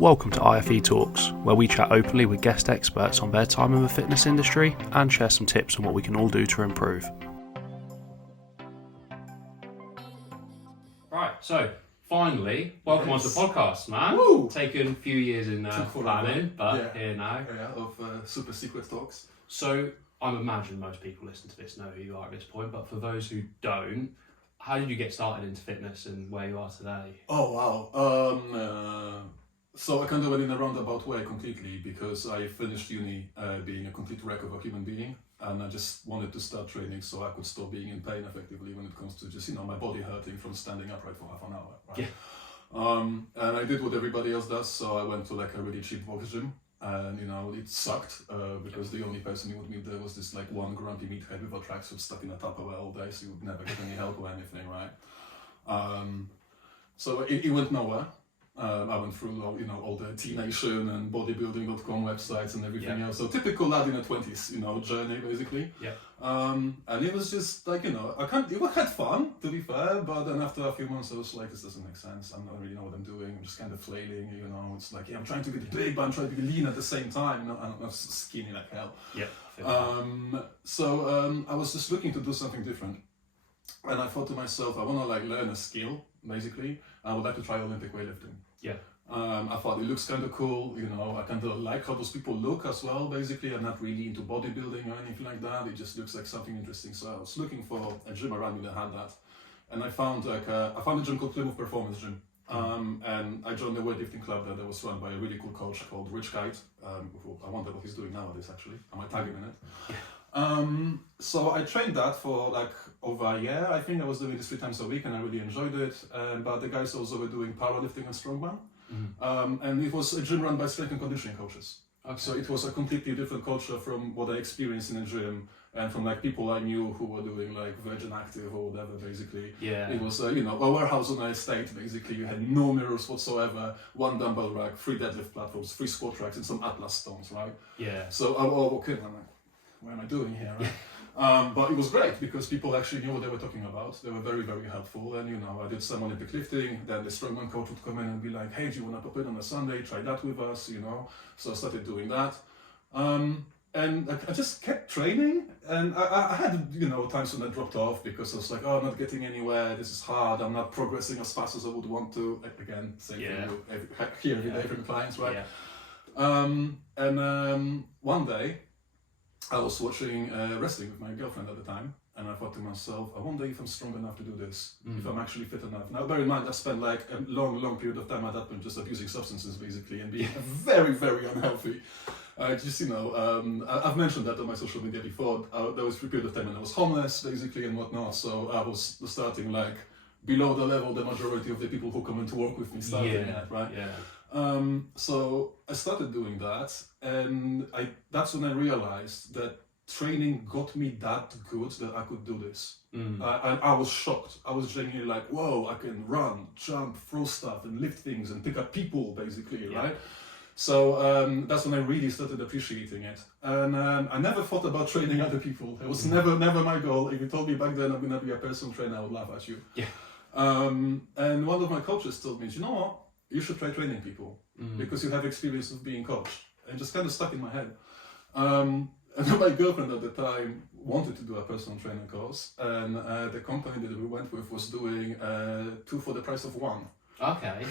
Welcome to IFE Talks, where we chat openly with guest experts on their time in the fitness industry and share some tips on what we can all do to improve. Right, so finally, welcome onto the podcast, man. Woo! Taken a few years in planning, but here now. Yeah, of super secret talks. So I imagine most people listening to this know who you are at this point, but for those who don't, how did you get started into fitness and where you are today? Oh wow. So I kind of went in a roundabout way completely because I finished uni being a complete wreck of a human being, and I just wanted to start training so I could stop being in pain effectively when it comes to just my body hurting from standing upright for half an hour. Right? Yeah. And I did what everybody else does, so I went to like a really cheap box gym. And it sucked because the only person you would meet there was this like one grumpy meathead with a tracksuit stuck in a Tupperware all day, so you would never get any help or anything, right? So it went nowhere. I went through all the T-Nation and bodybuilding.com websites and everything else. So typical lad in the 20s, journey basically. Yeah. And it was just like, it had fun to be fair, but then after a few months I was like, this doesn't make sense. I don't really know what I'm doing. I'm just kind of flailing, it's like, I'm trying to get big, but I'm trying to be lean at the same time. I'm skinny like hell. Yeah. So I was just looking to do something different. And I thought to myself, I want to learn a skill, basically. I would like to try Olympic weightlifting. Yeah. I thought it looks kind of cool, I kind of like how those people look as well, basically. I'm not really into bodybuilding or anything like that. It just looks like something interesting. So I was looking for a gym around me that had that. And I found a gym called Plymouth Performance Gym. And I joined the weightlifting club that was run by a really cool coach called Rich Kite. I wonder what he's doing nowadays, actually. I might tag him in it. So I trained that for over a year. I think I was doing this 3 times a week and I really enjoyed it. But the guys also were doing powerlifting and strongman. And it was a gym run by strength and conditioning coaches. Okay. So it was a completely different culture from what I experienced in a gym and from people I knew who were doing Virgin Active or whatever, basically. Yeah. It was a warehouse on an estate, basically. You had no mirrors whatsoever, 1 dumbbell rack, 3 deadlift platforms, 3 squat racks and some Atlas stones, right? Yeah. So I walk in and I'm like, what am I doing here, right? But it was great because people actually knew what they were talking about. They were very, very helpful. And, I did some Olympic lifting. Then the strongman coach would come in and be like, hey, do you want to pop in on a Sunday? Try that with us, So I started doing that. And I just kept training. And I had, times when I dropped off because I was like, I'm not getting anywhere. This is hard. I'm not progressing as fast as I would want to. Again, same thing here every day from clients, right? Yeah. One day, I was watching wrestling with my girlfriend at the time, and I thought to myself, I wonder if I'm strong enough to do this, if I'm actually fit enough. Now, bear in mind, I spent a long period of time at that point just abusing substances, basically, and being very, very unhealthy. I've mentioned that on my social media before. There was a period of time when I was homeless, basically, and whatnot, so I was starting below the level the majority of the people who come in to work with me starting at, right? Yeah. So I started doing that, and that's when I realized that training got me that good that I could do this. I was shocked. I was genuinely like, whoa, I can run, jump, throw stuff, and lift things, and pick up people, basically, right? So that's when I really started appreciating it. And I never thought about training other people. It was never my goal. If you told me back then I'm going to be a personal trainer, I would laugh at you. Yeah. And one of my coaches told me, you know what? You should try training people because you have experience of being coached. And just kind of stuck in my head. And my girlfriend at the time wanted to do a personal training course, and the company that we went with was doing 2 for the price of 1. Okay.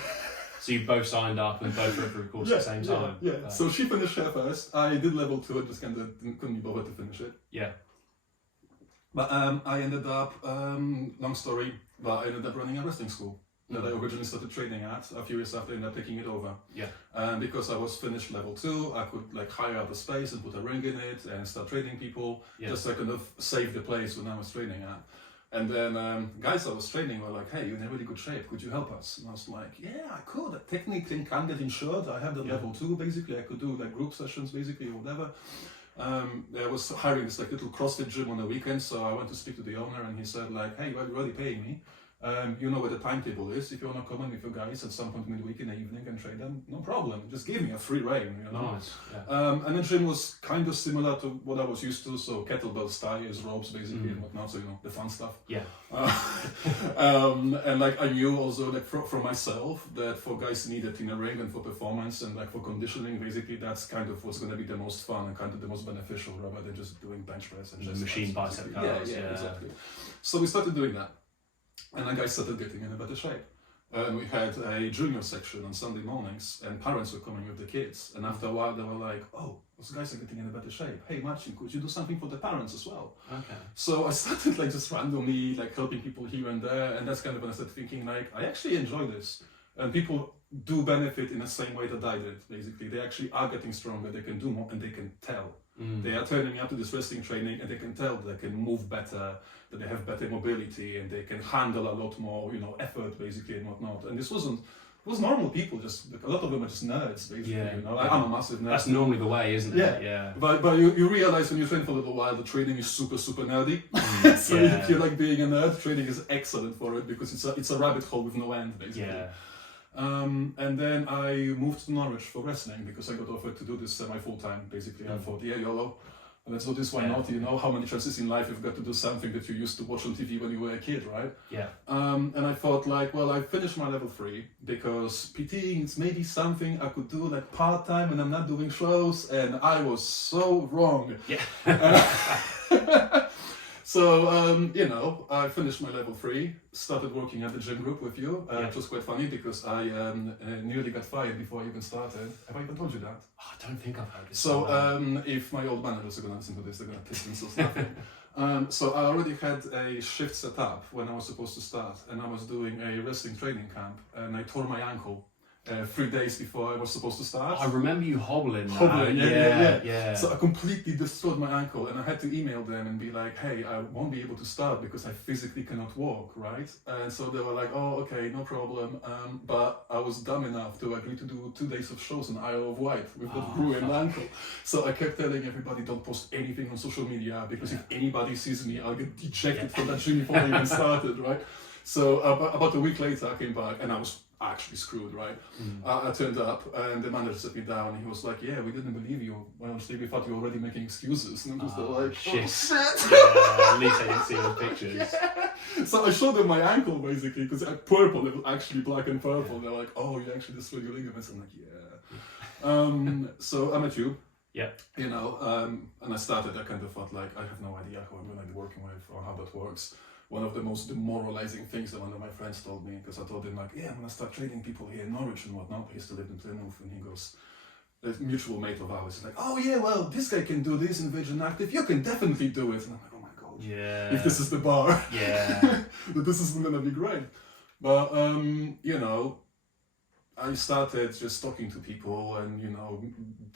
So you both signed up and both went through the course at the same time? Yeah. So she finished her first. I did level 2, I just kind of couldn't be bothered to finish it. Yeah. But I ended up, long story, but I ended up running a wrestling school that I originally started training at. A few years after, I ended up taking it over. Yeah. And because I was finished level 2, I could hire out a space and put a ring in it and start training people, just so I kind of save the place when I was training at. And then guys I was training were like, hey, you're in a really good shape, could you help us? And I was like, yeah, I could. I technically can get insured. I have the level 2, basically. I could do group sessions, basically, or whatever. I was hiring this little CrossFit gym on the weekend, so I went to speak to the owner and he said hey, you're already paying me. You know where the timetable is. If you want to come in with your guys at some point midweek in the evening and train them, no problem. Just give me a free rein, you know. Nice. Yeah. And the gym was kind of similar to what I was used to. So kettlebells, tires, ropes, basically, and whatnot. So you know the fun stuff. Yeah. And like I knew also like for myself that for guys needed in a ring and for performance and like for conditioning, basically that's kind of what's going to be the most fun and kind of the most beneficial rather than just doing bench press and just machine bicep curls. Yeah, exactly. So we started doing that. And the guys started getting in a better shape. And we had a junior section on Sunday mornings, and parents were coming with the kids. And after a while, they were like, "Oh, those guys are getting in a better shape. Hey, Marcin, could you do something for the parents as well?" Okay. So I started like just randomly like helping people here and there, and that's kind of when I started thinking like, I actually enjoy this, and people do benefit in the same way that I did. Basically, they actually are getting stronger. They can do more, and they can tell. They are turning up to this wrestling training, and they can tell that they can move better, that they have better mobility, and they can handle a lot more, you know, effort basically and whatnot. And this wasn't. It was normal people. Just like, a lot of them are just nerds, basically. Yeah. You know, I'm a massive nerd. That's normally the way, isn't it? Yeah. Yeah. But you realize when you train for a little while, the training is super nerdy. So Yeah. if you like being a nerd, training is excellent for it because it's a rabbit hole with no end, basically. Yeah. And then I moved to Norwich for wrestling because I got offered to do this semi-full-time, basically. I thought, yeah, YOLO. Let's do this, why not? You know how many chances in life you've got to do something that you used to watch on TV when you were a kid, right? Yeah. And I thought like, well, I finished my level 3 because PTing is maybe something I could do like part-time when I'm not doing shows, and I was so wrong. Yeah. So, you know, I finished my level 3, started working at the gym group with you, which was quite funny because I nearly got fired before I even started. Have I even told you that? Oh, I don't think I've heard this. So, if my old managers are going to listen to this, they're going to piss themselves laughing. So I already had a shift set up when I was supposed to start, and I was doing a wrestling training camp, and I tore my ankle 3 days before I was supposed to start. I remember you hobbling. Yeah. So I completely destroyed my ankle, and I had to email them and be like, "Hey, I won't be able to start because I physically cannot walk, right?" And so they were like, "Oh, okay, no problem." But I was dumb enough to agree to do 2 days of shows in Isle of Wight with that ruined ankle. So I kept telling everybody, "Don't post anything on social media because if anybody sees me, I'll get ejected from that gym before I even started, right?" So about a week later, I came back, and I was actually screwed, right? I turned up, and the manager sat me down, and he was like, "Yeah, we didn't believe you. Well, honestly, we thought you were already making excuses." And I'm just like, shit. "Oh, shit." Yeah, at least I didn't see those pictures. So I showed them my ankle, basically, because purple, it was actually black and purple. They're like, "Oh, you actually destroyed your ligaments." I'm like, "Yeah." So I met you. Yeah. You know, and I started, I kind of thought like, I have no idea who I'm going to be working with or how that works. One of the most demoralizing things that one of my friends told me, because I told him like, "Yeah, I'm gonna start training people here in Norwich and whatnot." He used to live in Plymouth, and he goes, a mutual mate of ours is like, "Oh yeah, well, this guy can do this in Virgin Active. You can definitely do it." And I'm like, "Oh my god, Yeah. if this is the bar, Yeah. that this isn't gonna be great." But you know, I started just talking to people, and you know,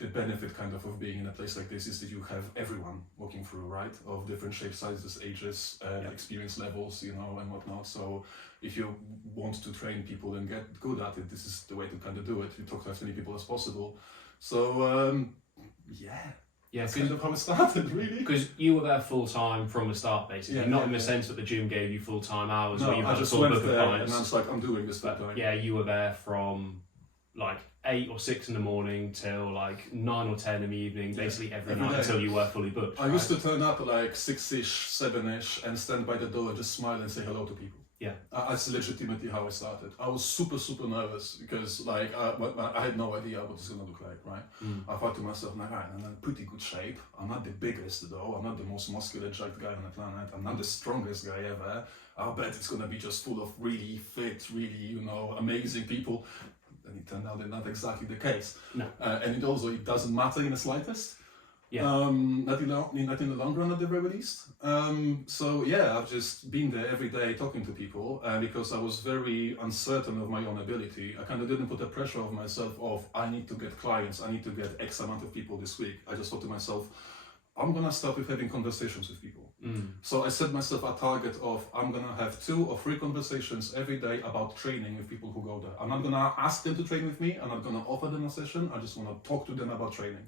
the benefit kind of being in a place like this is that you have everyone walking through, right, of different shapes, sizes, ages, experience levels, you know, and whatnot. So if you want to train people and get good at it, this is the way to kind of do it. You talk to as many people as possible. So that's kind of how it started, really. Because you were there full time from the start, basically. Not in the sense that the gym gave you full time hours, where you had a full book of clients. And I was like, "I'm doing this full time." Yeah, you were there from like 8 or 6 in the morning till like 9 or 10 in the evening, basically every night until you were fully booked. I used to turn up at like 6-ish, 7-ish, and stand by the door and just smile and say hello to people. Yeah. That's legitimately how I started. I was super nervous because like I had no idea what it's gonna look like, right? I thought to myself, like, right, I'm in pretty good shape. I'm not the biggest though. I'm not the most muscular jacked guy on the planet. I'm not the strongest guy ever. I'll bet it's gonna be just full of really fit, really, you know, amazing people. And it turned out that not exactly the case. No. And it doesn't matter in the slightest. Yeah. Not in the long run at the very least. So yeah, I've just been there every day talking to people because I was very uncertain of my own ability. I kind of didn't put the pressure of myself of I need to get clients, I need to get X amount of people this week. I just thought to myself, I'm gonna start with having conversations with people. So I set myself a target of I'm gonna have 2 or 3 conversations every day about training with people who go there. I'm not gonna ask them to train with me. I'm not gonna offer them a session. I just want to talk to them about training.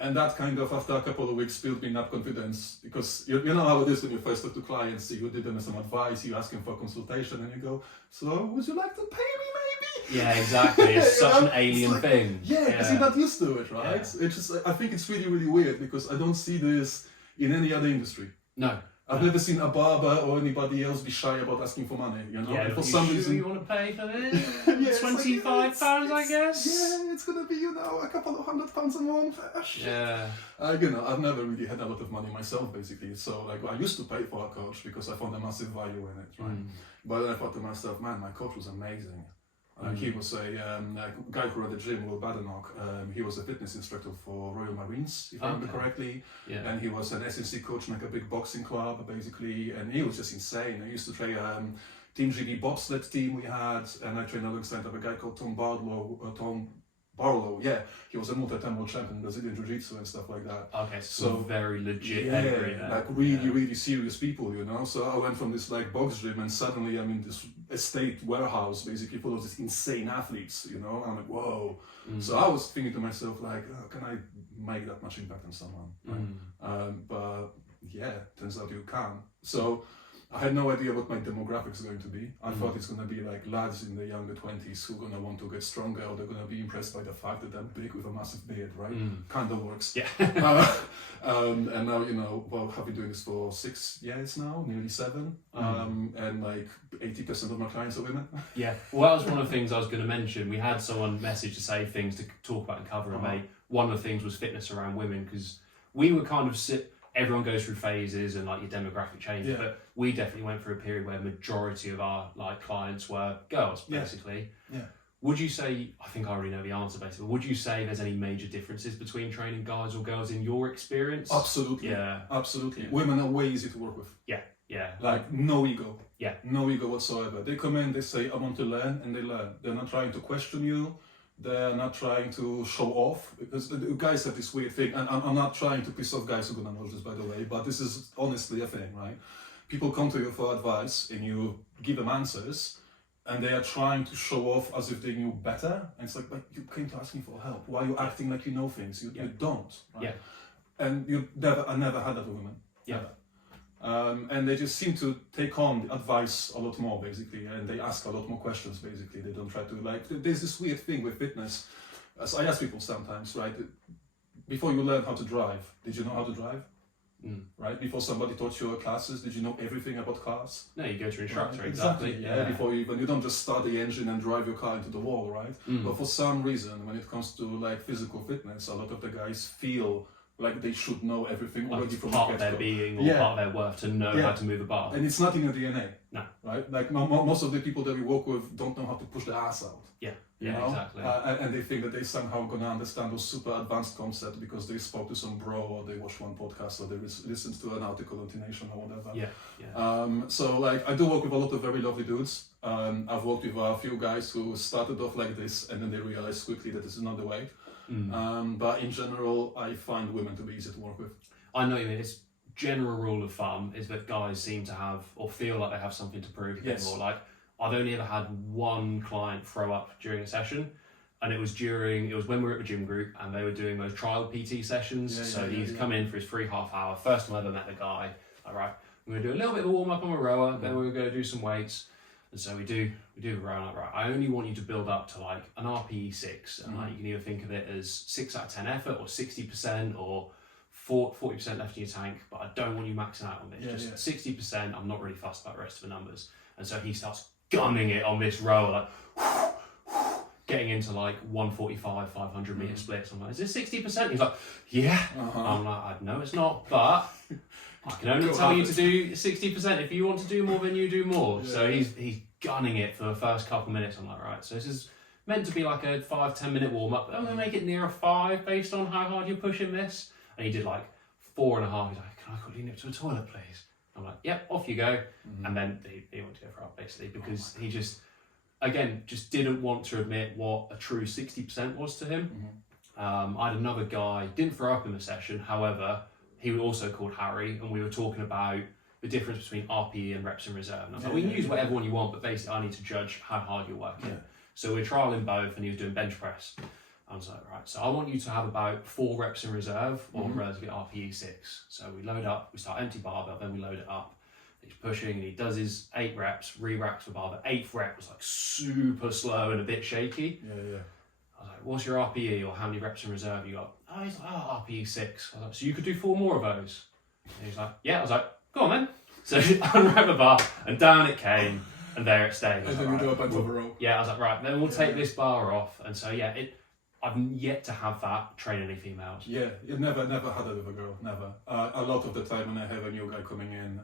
And that kind of, after a couple of weeks, built me up confidence, because you know how it is when you first talk to clients, you give them some advice, you ask them for a consultation, and you go, so would you like to pay me maybe? Yeah, exactly. It's such an alien like, thing. Yeah, because you're not used to it, right? Yeah. It's just, I think it's really, really weird, because I don't see this in any other industry. No. I've never seen a barber or anybody else be shy about asking for money, you know? Yeah, And for you some sure reason, you want to pay for this? yeah, it's like, £25, I guess? Yeah, it's gonna be, you know, a couple of £100 a month. Yeah. You know, I've never really had a lot of money myself, basically. So, like, I used to pay for a coach because I found a massive value in it, right? But then I thought to myself, man, my coach was amazing. He was a guy who ran the gym, Will Badenoch. He was a fitness instructor for Royal Marines, if I remember correctly. Yeah. And he was an SNC coach in like a big boxing club, basically. And he was just insane. I used to train Team GB bobsled team we had, and I trained alongside of a guy called Tom Barlow. Yeah, he was a multi-time world champion in Brazilian Jiu-Jitsu and stuff like that. Okay, so very legit. Yeah, like really serious people, you know. So I went from this like box gym, and suddenly I'm in this estate warehouse, basically full of these insane athletes, you know. I'm like, whoa. So I was thinking to myself, like, oh, can I make that much impact on someone? Right? But yeah, turns out you can. So I had no idea what my demographics is going to be. I thought it's going to be like lads in the younger 20s who are going to want to get stronger, or they're going to be impressed by the fact that I'm big with a massive beard, right? Kind of works. Yeah. And now, you know, well, I've been doing this for 6 years now, nearly 7. And like 80% of my clients are women. Yeah. Well, that was one of the things I was going to mention. We had someone message to say things to talk about and cover, and mate, one of the things was fitness around women, because we were kind of everyone goes through phases and like your demographic changes, but we definitely went through a period where majority of our like clients were girls, basically. Yeah. Would you say, I think I already know the answer basically, would you say there's any major differences between training guys or girls in your experience? Absolutely. Yeah. Absolutely. Yeah. Women are way easy to work with. Yeah. Yeah. Like no ego. Yeah. No ego whatsoever. They come in, they say, I want to learn, and they learn. They're not trying to question you. They're not trying to show off, because the guys have this weird thing, and I'm not trying to piss off guys who are gonna watch this, by the way, but this is honestly a thing, right? People come to you for advice, and you give them answers, and they are trying to show off as if they knew better. And it's like, but you came to ask me for help. Why are you acting like you know things? You don't, right? Yeah. And I never had that with women. Yeah. Never. And they just seem to take on the advice a lot more, basically, and they ask a lot more questions, basically. They don't try to, like, there's this weird thing with fitness. As I ask people sometimes, right, before you learn how to drive, did you know how to drive? Right? Before somebody taught you classes, did you know everything about cars? No, you go to an instructor, right? exactly. Yeah. Before you don't just start the engine and drive your car into the wall, right? But for some reason, when it comes to like physical fitness, a lot of the guys feel like they should know everything already from part of their being or part of their worth to know how to move a bar. And it's not in your DNA. No. Right? Like most of the people that we work with don't know how to push their ass out. Yeah. You know? Exactly. And they think that they somehow gonna understand those super advanced concepts because they spoke to some bro, or they watched one podcast, or they listened to an article on T-Nation or whatever. Yeah. So like I do work with a lot of very lovely dudes. I've worked with a few guys who started off like this, and then they realized quickly that it's another way. But in general, I find women to be easy to work with. I know you mean. It's general rule of thumb is that guys seem to have or feel like they have something to prove a bit more. Like I've only ever had one client throw up during a session, and it was when we were at the gym group and they were doing those trial PT sessions. He's come in for his free half hour. First time I ever met the guy. All right, we're gonna do a little bit of a warm up on a rower, then we're gonna do some weights. And so we do the row, like, right, I only want you to build up to like an RPE 6, and like you can either think of it as 6 out of 10 effort or 60% or 40% left in your tank, but I don't want you maxing out on this. Just 60%, I'm not really fussed about the rest of the numbers. And so he starts gunning it on this row, like getting into like 145, 500 meter splits. I'm like, is this 60%? He's like, yeah. I'm like, no, it's not, but I can only tell you to do 60%. If you want to do more, then you do more. So he's gunning it for the first couple minutes. I'm like, right, so this is meant to be like a 5-10 minute warm up. I'm gonna make it near a 5 based on how hard you're pushing this. And he did like 4.5. He's like, can I quickly nip to a toilet, please? I'm like, yep, off you go. And then he wanted to go for up basically because he just didn't want to admit what a true 60% was to him. I had another guy, didn't throw up in the session, however, he was also called Harry, and we were talking about the difference between RPE and reps in reserve. And I was like, we can use whatever one you want, but basically I need to judge how hard you're working. So we're trialing both, and he was doing bench press. I was like, right, so I want you to have about 4 reps in reserve on relatively RPE 6. So we load up, we start empty barbell, then we load it up. He's pushing and he does his 8 reps, re-racks the barbell. 8th rep was like super slow and a bit shaky. Yeah. I was like, what's your RPE or how many reps in reserve you got? Oh, he's like, RPE 6. I was like, so you could do 4 more of those? And he's like, yeah. I was like, go on then. So she unwrapped the bar and down it came and there it stayed. And then we do a bunch of a row. Yeah, I was like, right, then we'll take this bar off. And so yeah, I've yet to have that train any females. Yeah, it never had that with a girl, never. A lot of the time when I have a new guy coming in,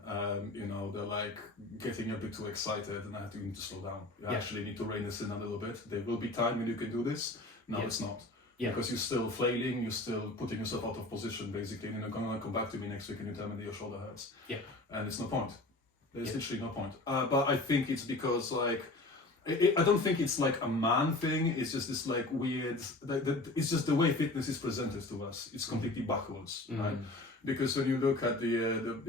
you know, they're like getting a bit too excited and I have to need to slow down. You actually need to rein this in a little bit. There will be time when you can do this. No, it's not. Yeah. Because you're still flailing, you're still putting yourself out of position basically, and you're gonna come back to me next week and you tell me that your shoulder hurts. Yeah. And it's no point. There's literally no point. But I think it's because like, I don't think it's like a man thing. It's just this like weird. It's just the way fitness is presented to us. It's completely backwards, right? Because when you look at the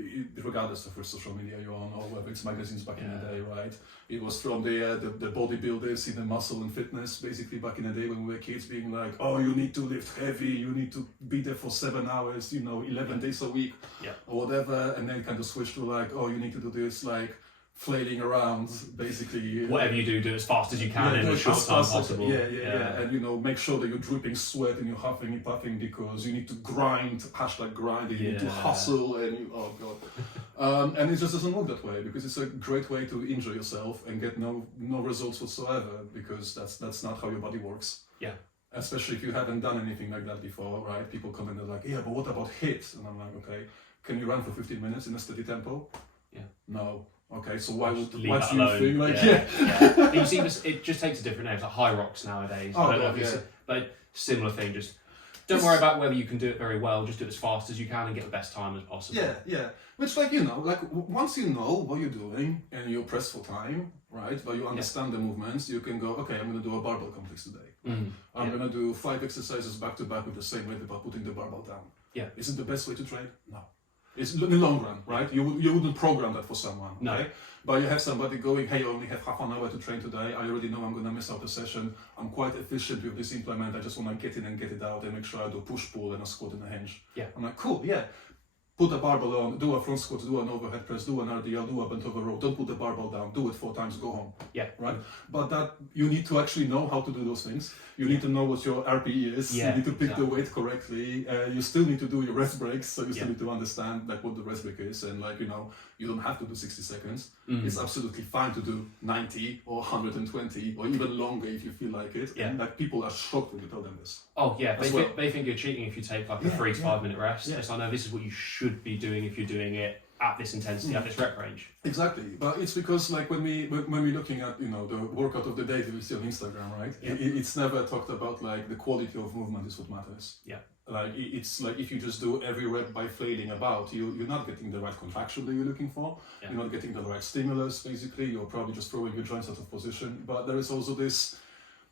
regardless of which social media you're on or whether it's magazines back in the day, right? It was from the bodybuilders in the muscle and fitness basically back in the day when we were kids, being like, oh, you need to lift heavy, you need to be there for 7 hours, you know, 11 days a week, or whatever, and then kind of switch to like, oh, you need to do this like flailing around basically. Whatever you do as fast as you can in the short time possible. Yeah. And you know, make sure that you're dripping sweat and you're huffing and puffing because you need to grind, #grind, and you need to hustle and you, oh god. And it just doesn't work that way because it's a great way to injure yourself and get no results whatsoever because that's not how your body works. Yeah. Especially if you haven't done anything like that before, right? People come in and they're like, yeah, but what about HIIT? And I'm like, okay, can you run for 15 minutes in a steady tempo? Yeah. No. Okay, so why do you think like You see this, it just takes a different name. It's like high rocks nowadays. But similar thing, just don't worry about whether you can do it very well, just do it as fast as you can and get the best time as possible. Yeah. Which like, you know, like once you know what you're doing and you're pressed for time, right? But you understand the movements, you can go, okay, I'm gonna do a barbell complex today. I'm gonna do 5 exercises back to back with the same weight about putting the barbell down. Yeah. Is it the best way to train? No. It's in the long run, right? You wouldn't program that for someone, okay? No. But you have somebody going, hey, I only have half an hour to train today. I already know I'm going to miss out a session. I'm quite efficient with this implement. I just want to get in and get it out and make sure I do push-pull and a squat and a hinge. Yeah. I'm like, cool, yeah. Put a barbell on, do a front squat, do an overhead press, do an RDL, do a bent over row. Don't put the barbell down. Do it 4 times, go home. Yeah. Right? But that you need to actually know how to do those things. You need to know what your RPE is. You need to pick the weight correctly. You still need to do your rest breaks, so you still need to understand like what the rest break is. And like, you know, you don't have to do 60 seconds. It's absolutely fine to do 90 or 120 or even longer if you feel like it. Yeah. And like people are shocked when you tell them this. Oh yeah, they think you're cheating if you take like a 3 to 5 minute rest. Yeah. So I know this is what you should be doing if you're doing it at this intensity, at this rep range. Exactly, but it's because like when we're looking at, you know, the workout of the day that we see on Instagram, right? It's never talked about like the quality of movement is what matters. Yeah. Like it's like if you just do every rep by flailing about, you're not getting the right contraction that you're looking for. Yeah. You're not getting the right stimulus. Basically, you're probably just throwing your joints out of position. But there is also this,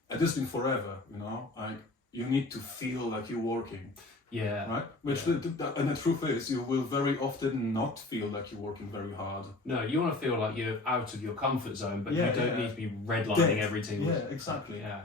and this has been forever. You know, like you need to feel like you're working. Yeah. Right? Which and the truth is, you will very often not feel like you're working very hard. No, you want to feel like you're out of your comfort zone, but you don't need to be redlining everything. Yeah, exactly. Yeah.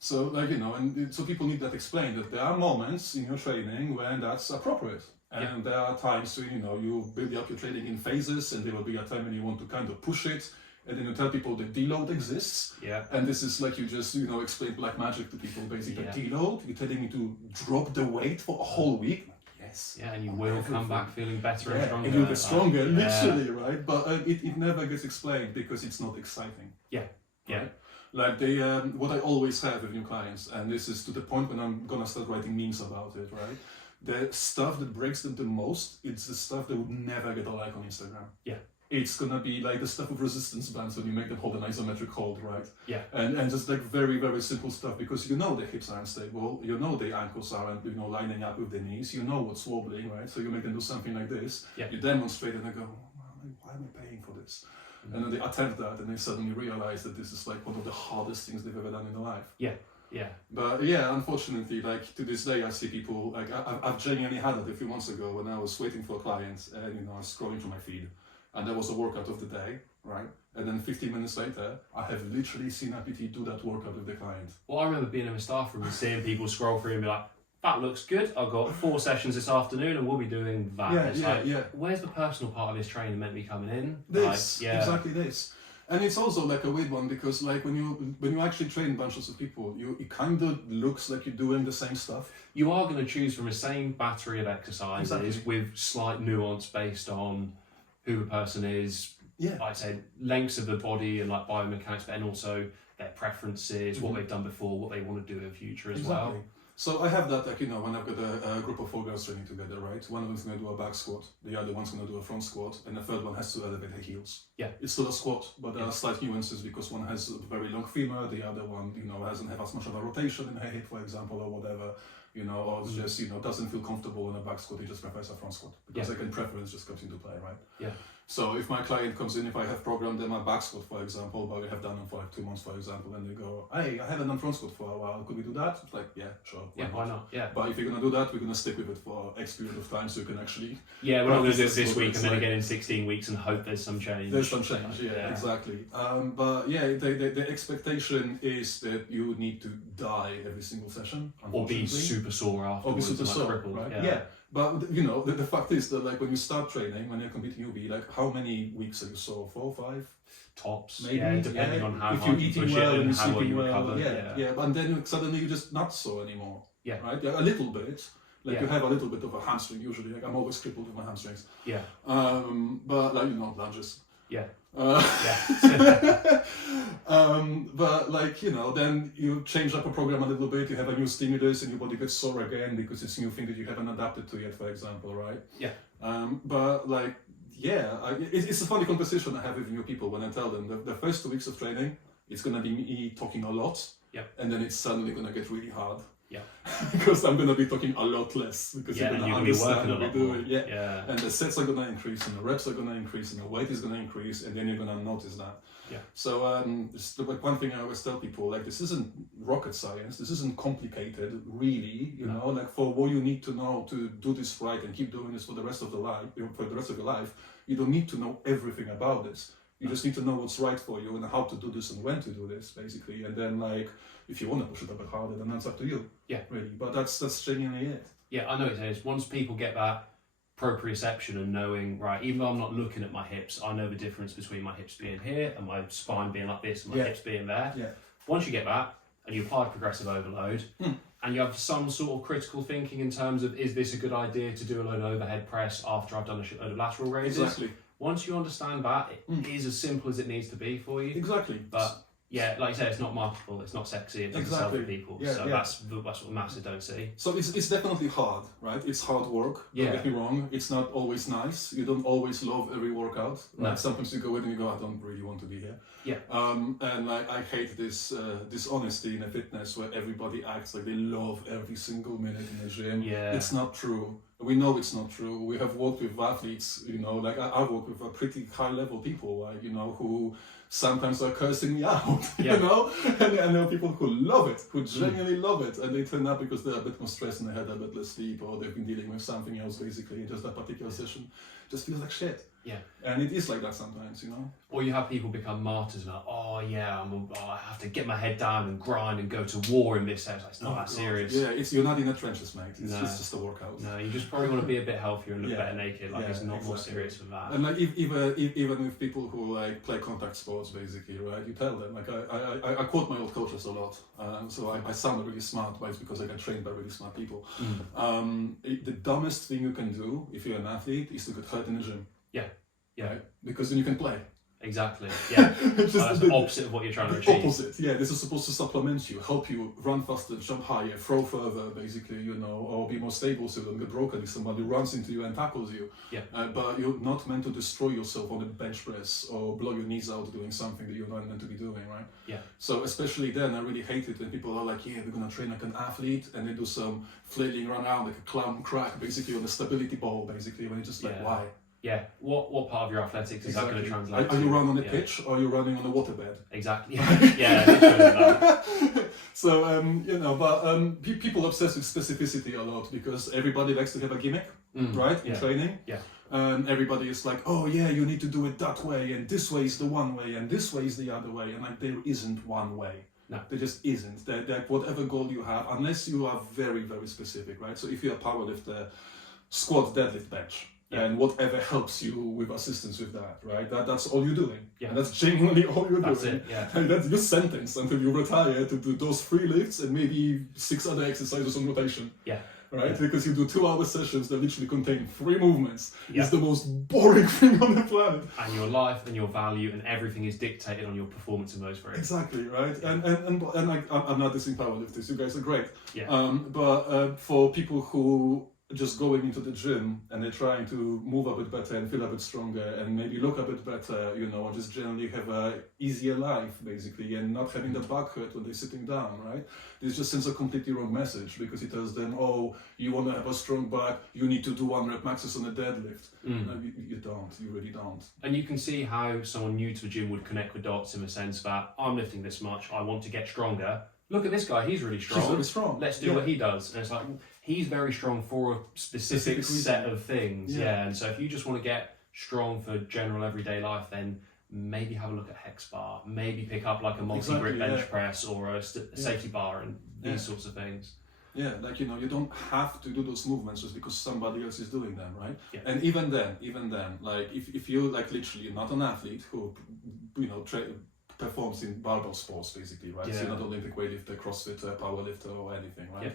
So, like, you know, and so people need that explained, that there are moments in your training when that's appropriate. And there are times when, you know, you build up your training in phases, and there will be a time when you want to kind of push it. And then you tell people that deload exists. Yeah. And this is like you just, you know, explain black magic to people, basically. Deload, you're telling me to drop the weight for a whole week. Yes. Yeah, and you will come back feeling better and stronger. And you'll get stronger, literally, right? But it never gets explained because it's not exciting. Yeah. Yeah. Right? Like they, what I always have with new clients, and this is to the point when I'm gonna start writing memes about it, right? The stuff that breaks them the most, it's the stuff that would never get a like on Instagram. Yeah. It's gonna be like the stuff with resistance bands when you make them hold an isometric hold, right? Yeah. And just like very, very simple stuff because you know the hips are unstable, you know the ankles aren't, you know, lining up with the knees, you know what's wobbling, right? So you make them do something like this, you demonstrate and they go, why am I paying for this? And then they attempt that and they suddenly realize that this is like one of the hardest things they've ever done in their life. Yeah. Yeah. But yeah, unfortunately, like to this day, I see people, like I've genuinely had it a few months ago when I was waiting for a client and, you know, I was scrolling through my feed and that was a workout of the day, right? And then 15 minutes later, I have literally seen a PT do that workout with the client. Well, I remember being in a staff room and seeing people scroll through and be like, that looks good. I've got 4 sessions this afternoon and we'll be doing that. Where's the personal part of this training meant to be coming in? Exactly this. And it's also like a weird one because like when you actually train bunches of people, it kind of looks like you're doing the same stuff. You are going to choose from the same battery of exercises with slight nuance based on who the person is. Yeah. Like I said, lengths of the body and like biomechanics, but and also their preferences, what they've done before, what they want to do in the future as well. So I have that, like, when I've got a group of 4 girls training together, right? One of them's going to do a back squat, the other one's going to do a front squat, and the third one has to elevate her heels. Yeah. It's still a squat, but there are slight nuances because one has a very long femur, the other one, doesn't have as much of a rotation in her hip, for example, or whatever, or it's just, doesn't feel comfortable in a back squat, he just prefers a front squat. Because again, preference just comes into play, right? Yeah. So if my client comes in, if I have programmed them a back squat, for example, but we have done them for like 2 months, for example, and they go, hey, I haven't done front squat for a while, could we do that? It's like, yeah, sure. Why not? Yeah. But if you're going to do that, we're going to stick with it for X period of time so you can actually... Yeah, we're not going to do it this week and then again in 16 weeks and hope there's some change. There's some change, exactly. But yeah, the expectation is that you need to die every single session, or be super sore afterwards. Or be super sore, right? Yeah. But the fact is that like when you start training, when you're competing, you'll be like, how many weeks are you sore? 4, 5? Tops, maybe, depending on how if hard you're you eating push well it and and how well sleeping you well, recover. But then suddenly you're just not sore anymore. Yeah. Right? Yeah, a little bit. Like you have a little bit of a hamstring usually. Like I'm always crippled with my hamstrings. Yeah. But like lunges. Yeah. But like then you change up a program a little bit. You have a new stimulus, and your body gets sore again because it's a new thing that you haven't adapted to yet, for example, right? Yeah. But like it's a funny conversation I have with new people when I tell them that the first 2 weeks of training, it's gonna be me talking a lot, and then it's suddenly gonna get really hard. Yeah. Because I'm gonna be talking a lot less because you're gonna understand what we're doing. Yeah. And the sets are gonna increase, and the reps are gonna increase, and the weight is gonna increase, and then you're gonna notice that. Yeah. So just like one thing I always tell people, like this isn't rocket science. This isn't complicated, really. Like for what you need to know to do this right and keep doing this for the rest of the life, for the rest of your life, you don't need to know everything about this. You just need to know what's right for you and how to do this and when to do this, basically. And then, like, if you want to push it a bit harder, then that's up to you. Yeah. Really. But that's genuinely it. Yeah, I know what it is. Once people get that proprioception and knowing, right, even though I'm not looking at my hips, I know the difference between my hips being here and my spine being like this and my hips being there. Yeah. Once you get that and you apply progressive overload and you have some sort of critical thinking in terms of, is this a good idea to do a load of overhead press after I've done a shitload of lateral raises? Exactly. Once you understand that, it is as simple as it needs to be for you. Exactly. But yeah, like you said, it's not marketable, it's not sexy, it doesn't sell for people. That's what the masses don't see. So it's definitely hard, right? It's hard work. Don't get me wrong. It's not always nice. You don't always love every workout. Right? No. Sometimes you go in and you go, I don't really want to be here. Yeah. And I hate this dishonesty in a fitness where everybody acts like they love every single minute in the gym. Yeah. It's not true. We know it's not true. We have worked with athletes, like I've worked with a pretty high level people, who sometimes are cursing me out, and I know people who love it, who genuinely love it, and they turn up because they're a bit more stressed and they had a bit less sleep, or they've been dealing with something else, basically, just that particular session just feels like shit. Yeah. And it is like that sometimes, Or you have people become martyrs and like, I have to get my head down and grind and go to war in this sense. It's not that serious. Yeah, you're not in the trenches, mate. It's just a workout. No, you just probably want to be a bit healthier and look better naked. Like it's not more serious than that. And like even with people who like play contact sports, basically, right? You tell them, like I quote my old coaches a lot. So I sound really smart, but it's because I get trained by really smart people. The dumbest thing you can do if you're an athlete is to get hurt in the gym. Yeah. Right? Because then you can play. Exactly. Yeah. That's the opposite of what you're trying to achieve. Opposite. Yeah. This is supposed to supplement you, help you run faster, jump higher, throw further, basically, or be more stable so you don't get broken if somebody runs into you and tackles you. Yeah. But you're not meant to destroy yourself on a bench press or blow your knees out doing something that you're not meant to be doing, right? Yeah. So especially then, I really hate it when people are like, we're gonna train like an athlete, and they do some flailing around like a clown crack, basically on the stability ball, basically, when you're just like, why? Yeah. What part of your athletics is that going to translate? Are you running on a pitch or are you running on a waterbed? Exactly. Yeah. Literally. So you know, but people obsess with specificity a lot because everybody likes to have a gimmick, right? In training. Yeah. And everybody is like, oh yeah, you need to do it that way, and this way is the one way, and this way is the other way, and like there isn't one way. No. There just isn't. Like whatever goal you have, unless you are very, very specific, right? So if you're a powerlifter, squat, deadlift, bench, and whatever helps you with assistance with that, right? That's all you're doing. Yeah. And that's genuinely all you're doing. It, yeah. And that's your sentence until you retire to do those 3 lifts and maybe 6 other exercises on rotation. Yeah. Right? Yeah. Because you do 2-hour sessions that literally contain 3 movements. It's the most boring thing on the planet. And your life and your value and everything is dictated on your performance in those 3. Exactly, right? And I'm not dissing powerlifters, you guys are great. Yeah. But for people who just going into the gym and they're trying to move a bit better and feel a bit stronger and maybe look a bit better, you know, just generally have a easier life basically and not having the back hurt when they're sitting down, right? This just sends a completely wrong message because it tells them, oh, you want to have a strong back, you need to do 1 rep maxes on a deadlift. No, you don't, you really don't. And you can see how someone new to the gym would connect with dots in the sense that I'm lifting this much, I want to get stronger. Look at this guy, he's really strong. He's really strong. Let's do what he does. And it's like, he's very strong for a specific set of things. Yeah. And so if you just want to get strong for general everyday life, then maybe have a look at hex bar, maybe pick up like a multi-grip bench press or a safety bar and these sorts of things. Yeah, like, you know, you don't have to do those movements just because somebody else is doing them, right? Yeah. And even then, like, if you like literally not an athlete who, you know, performs in barbell sports basically, right? Yeah. So you're not Olympic weightlifter, CrossFitter, powerlifter or anything, right? Yeah.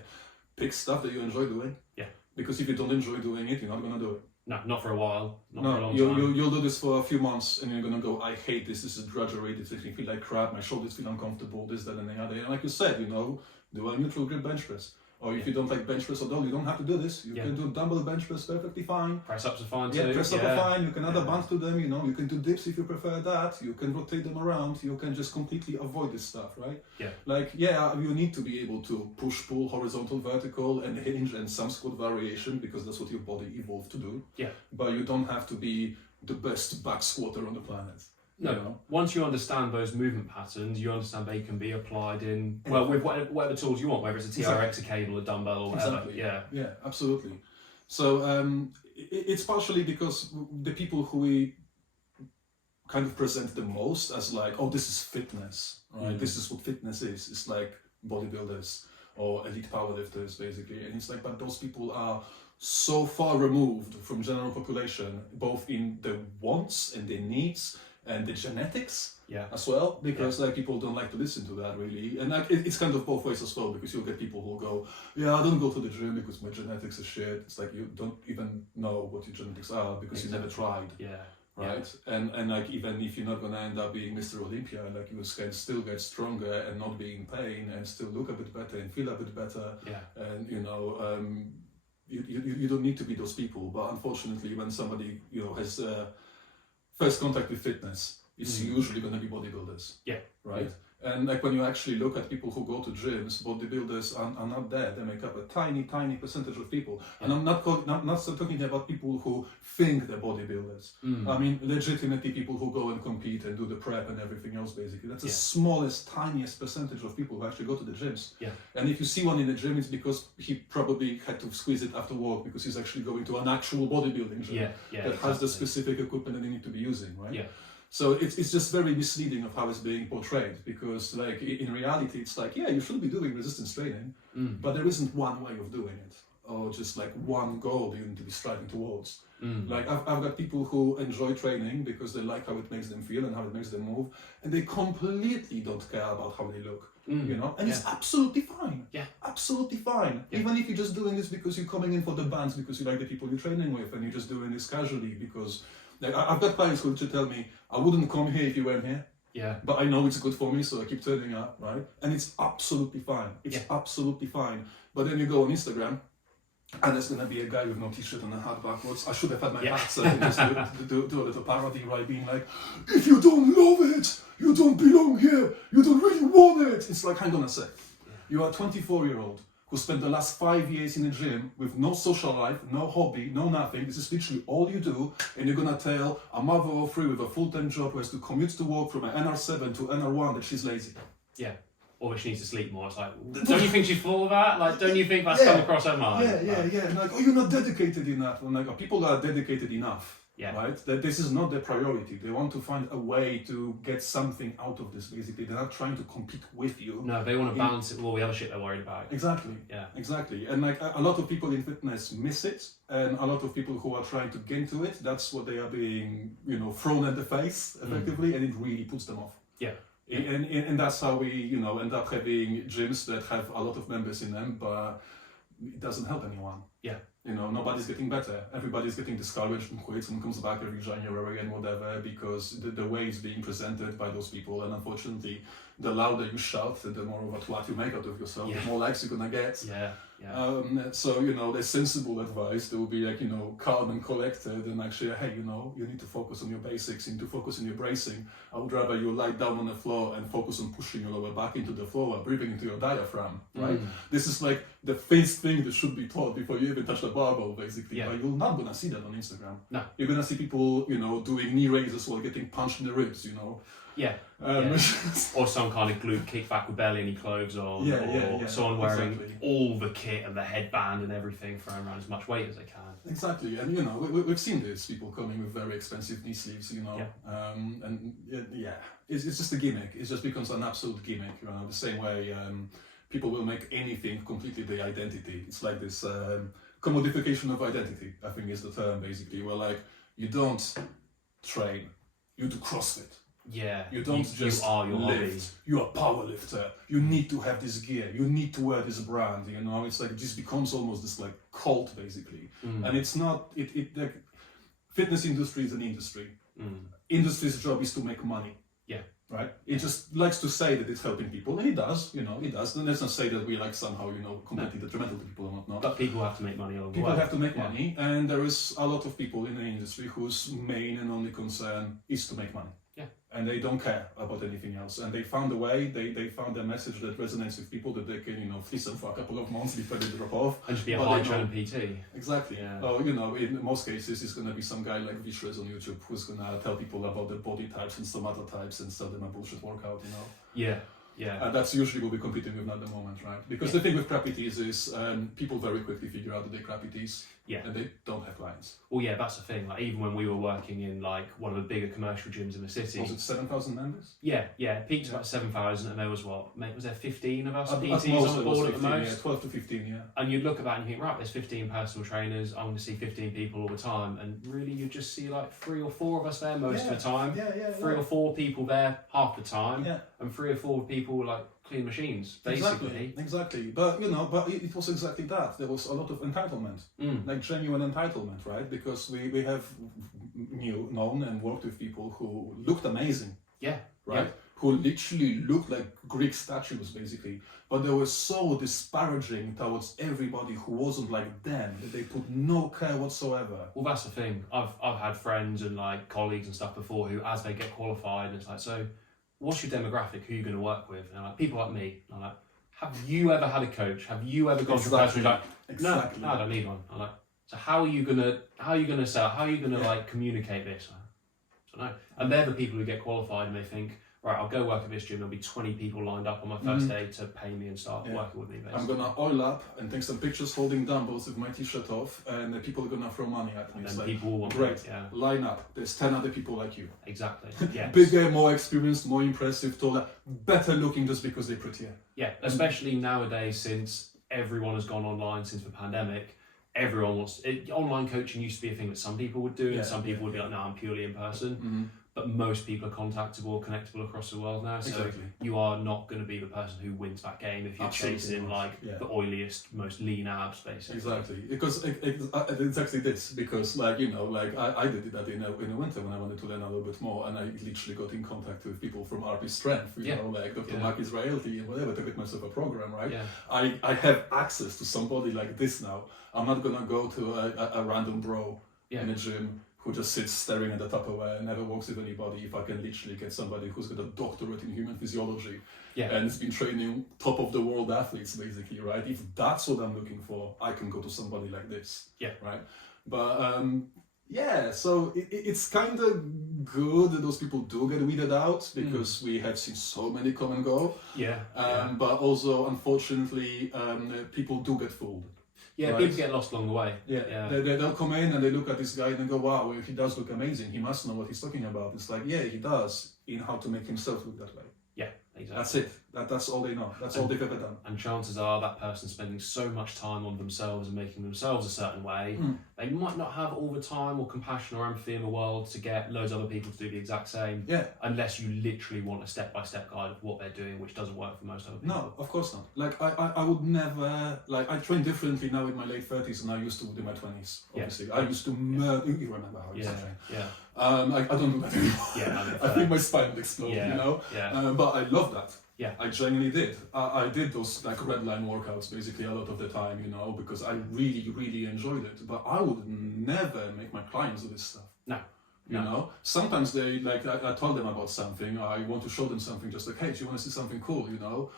Pick stuff that you enjoy doing. Yeah. Because if you don't enjoy doing it, you're not gonna do it. No, not for a while. Not for a long time. You'll do this for a few months and you're gonna go, I hate this, this is drudgery, this makes me feel like crap, my shoulders feel uncomfortable, this, that and the other. And like you said, you know, do a neutral grip bench press. Or if you don't like bench press at all, you don't have to do this. You can do dumbbell bench press perfectly fine. Press ups are fine too. Yeah, press ups are fine. You can add a band to them, you know. You can do dips if you prefer that. You can rotate them around. You can just completely avoid this stuff, right? Yeah. Like, you need to be able to push, pull, horizontal, vertical, and hinge and some squat variation because that's what your body evolved to do. Yeah. But you don't have to be the best back squatter on the planet. No, you know? Once you understand those movement patterns, you understand they can be applied in, well, with whatever tools you want, whether it's a TRX, a cable, a dumbbell, or whatever. Exactly. Yeah, absolutely. So it's partially because the people who we kind of present the most as like, oh, this is fitness, right? This is what fitness is. It's like bodybuilders or elite powerlifters, basically. And it's like, but those people are so far removed from general population, both in their wants and their needs, and the genetics as well, because like people don't like to listen to that really, and like it's kind of both ways as well, because you'll get people who go, I don't go to the gym because my genetics is shit. It's like you don't even know what your genetics are because you never tried. Right? And like even if you're not gonna end up being Mr. Olympia, like you can still get stronger and not be in pain and still look a bit better and feel a bit better. And you know, you don't need to be those people, but unfortunately when somebody, you know, has first contact with fitness, it's usually going to be bodybuilders. Right? And like when you actually look at people who go to gyms, bodybuilders are not there. They make up a tiny percentage of people. And I'm not talking about people who think they're bodybuilders. I mean, legitimately people who go and compete and do the prep and everything else, basically. That's the smallest, tiniest percentage of people who actually go to the gyms. And if you see one in the gym, it's because he probably had to squeeze it after work because he's actually going to an actual bodybuilding gym that has the specific equipment that they need to be using, right? So it's just very misleading of how it's being portrayed, because like in reality it's like, you should be doing resistance training, but there isn't one way of doing it, or just like one goal you need to be striving towards. Like I've got people who enjoy training because they like how it makes them feel and how it makes them move, and they completely don't care about how they look. You know, and it's absolutely fine. Absolutely fine. Even if you're just doing this because you're coming in for the bands because you like the people you're training with, and you're just doing this casually because, like, I've got clients who tell me, I wouldn't come here if you weren't here. But I know it's good for me, so I keep turning up, right? And it's absolutely fine. It's absolutely fine. But then you go on Instagram, and there's gonna be a guy with no t-shirt and a hat backwards. I should have had my hat so I can just do a little parody, right? Being like, if you don't love it, you don't belong here. You don't really want it. It's like, hang on a sec. You are a 24-year-old who spent the last 5 years in a gym with no social life, no hobby, no nothing. This is literally all you do, and you're gonna tell a mother of 3 with a full-time job who has to commute to work from an NR7 to NR1 that she's lazy. Yeah. Or that she needs to sleep more. It's like, don't you think she's full of that? Like, don't you think that's come across her mind? Yeah. And like, oh, you're not dedicated enough. And like, people are dedicated enough. Yeah. Right? That this is not their priority. They want to find a way to get something out of this, basically. They're not trying to compete with you. No, they want to balance it with all the other shit they're worried about. Exactly. Yeah. Exactly. And like a lot of people in fitness miss it. And a lot of people who are trying to get into it, that's what they are being, thrown at the face, effectively, and it really puts them off. Yeah. And that's how we, end up having gyms that have a lot of members in them, but it doesn't help anyone. Yeah. Nobody's getting better. Everybody's getting discouraged and quits and comes back every January and whatever, because the way it's being presented by those people, and unfortunately, the louder you shout, the more of a twat you make out of yourself, the more likes you're gonna get. Yeah. So, there's sensible advice. There will be like, calm and collected, and actually, hey, you need to focus on your basics, you need to focus on your bracing. I would rather you lie down on the floor and focus on pushing your lower back into the floor, breathing into your diaphragm, right? This is like the first thing that should be taught before you even touch the barbell, basically. Yeah. But you're not gonna see that on Instagram. No. You're gonna see people, doing knee raises while getting punched in the ribs, Yeah. Or some kind of glute kickback with barely any clothes on, or someone wearing all the kit and the headband and everything, throwing around as much weight as they can. Exactly, and we've seen this, people coming with very expensive knee sleeves, it's just a gimmick. It just becomes an absolute gimmick, the same way people will make anything completely their identity. It's like this commodification of identity, I think is the term, basically, where like you don't train, you do CrossFit. Yeah, you don't just you are your lift. hobby. You're a power lifter. You need to have this gear. You need to wear this brand. It's like it just becomes almost this like cult, basically. And it's not. Like fitness industry is an industry. Industry's job is to make money. Yeah. Right. It just likes to say that it's helping people, and it does. It does. And let's not say that we like somehow completely detrimental to people or whatnot. But people have to make money along the way. People have to make money, and there is a lot of people in the industry whose main and only concern is to make money. And they don't care about anything else. And they found a way, they found a message that resonates with people, that they can, fleece them for a couple of months before they drop off. And just be a high-trained PT. Exactly. Yeah. Or, in most cases, it's going to be some guy like Vicious on YouTube who's going to tell people about the body types and stomata types and sell them a bullshit workout, Yeah. Yeah. That's usually what we're competing with at the moment, right? Because the thing with crap PTs is people very quickly figure out that they're crap PTs. Yeah. And they don't have clients. Well, yeah, that's the thing. Like, even when we were working in like one of the bigger commercial gyms in the city. Was it 7,000 members? Yeah. It peaked about 7,000, and there was was there 15 of us At PTs most, on the board at the most? Yeah, 12 to 15, yeah. And you'd look at that and you think, right, there's 15 personal trainers. I'm going to see 15 people all the time, and really you just see like 3 or 4 of us there most of the time. 3 or 4 people there half the time, and 3 or 4 people like clean machines, basically. Exactly. But it was exactly that. There was a lot of entitlement, like genuine entitlement, right? Because we have known and worked with people who looked amazing. Yeah. Right? Yeah. Who literally looked like Greek statues, basically. But they were so disparaging towards everybody who wasn't like them that they put no care whatsoever. Well, that's the thing. I've had friends and like colleagues and stuff before who, as they get qualified, it's like, so what's your demographic? Who are you going to work with? And I'm like, people like me. And I'm like, have you ever had a coach? Have you ever gone to a person who's like, no, I don't need one. I'm like, so how are you gonna sell? How are you gonna like communicate this? I don't know. And they're the people who get qualified and they think, right, I'll go work at this gym. There'll be 20 people lined up on my first day to pay me and start working with me. Basically. I'm gonna oil up and take some pictures holding dumbbells with my t-shirt off, and the people are gonna throw money at me. And it's then like, people will want great, yeah. line up. There's 10 other people like you. Exactly. Yeah. Bigger, more experienced, more impressive, taller, better looking just because they're prettier. Yeah, especially nowadays, since everyone has gone online since the pandemic. Everyone wants online coaching used to be a thing that some people would do, and some people would be like, no, I'm purely in person. But most people are contactable, connectable across the world now. So you are not going to be the person who wins that game if you're chasing like the oiliest, most lean abs, basically. Exactly, because it's actually this. Because I did that in the winter when I wanted to learn a little bit more, and I literally got in contact with people from RP Strength, like Dr. Mark Israelti and whatever, to get myself a program, right? Yeah. I have access to somebody like this now. I'm not gonna go to a random bro in a gym who just sits staring at the Tupperware and never works with anybody, if I can literally get somebody who's got a doctorate in human physiology and has been training top of the world athletes, basically, right? If that's what I'm looking for, I can go to somebody like this, right? But so it's kind of good that those people do get weeded out, because we have seen so many come and go. But also, unfortunately, people do get fooled. Right? People get lost along the way. They'll come in and they look at this guy and they go, wow, he does look amazing. He must know what he's talking about. It's like, yeah, he does, in how to make himself look that way. Yeah, exactly. That's it. That's all they know. That's all they've ever done. And chances are that person spending so much time on themselves and making themselves a certain way, they might not have all the time or compassion or empathy in the world to get loads of other people to do the exact same. Unless you literally want a step-by-step guide of what they're doing, which doesn't work for most other people. No, of course not. Like I would never, like, I train differently now in my late 30s than I used to in my 20s, obviously. I used to murder, you remember how I used to train. I don't do that anymore. I think my spine would explode, you know? But I love that. I genuinely did. I did those like red line workouts basically a lot of the time, you know, because I really, really enjoyed it. But I would never make my clients do this stuff. You know, sometimes they like I told them about something. I want to show them something, just like, hey, do you want to see something cool? You know,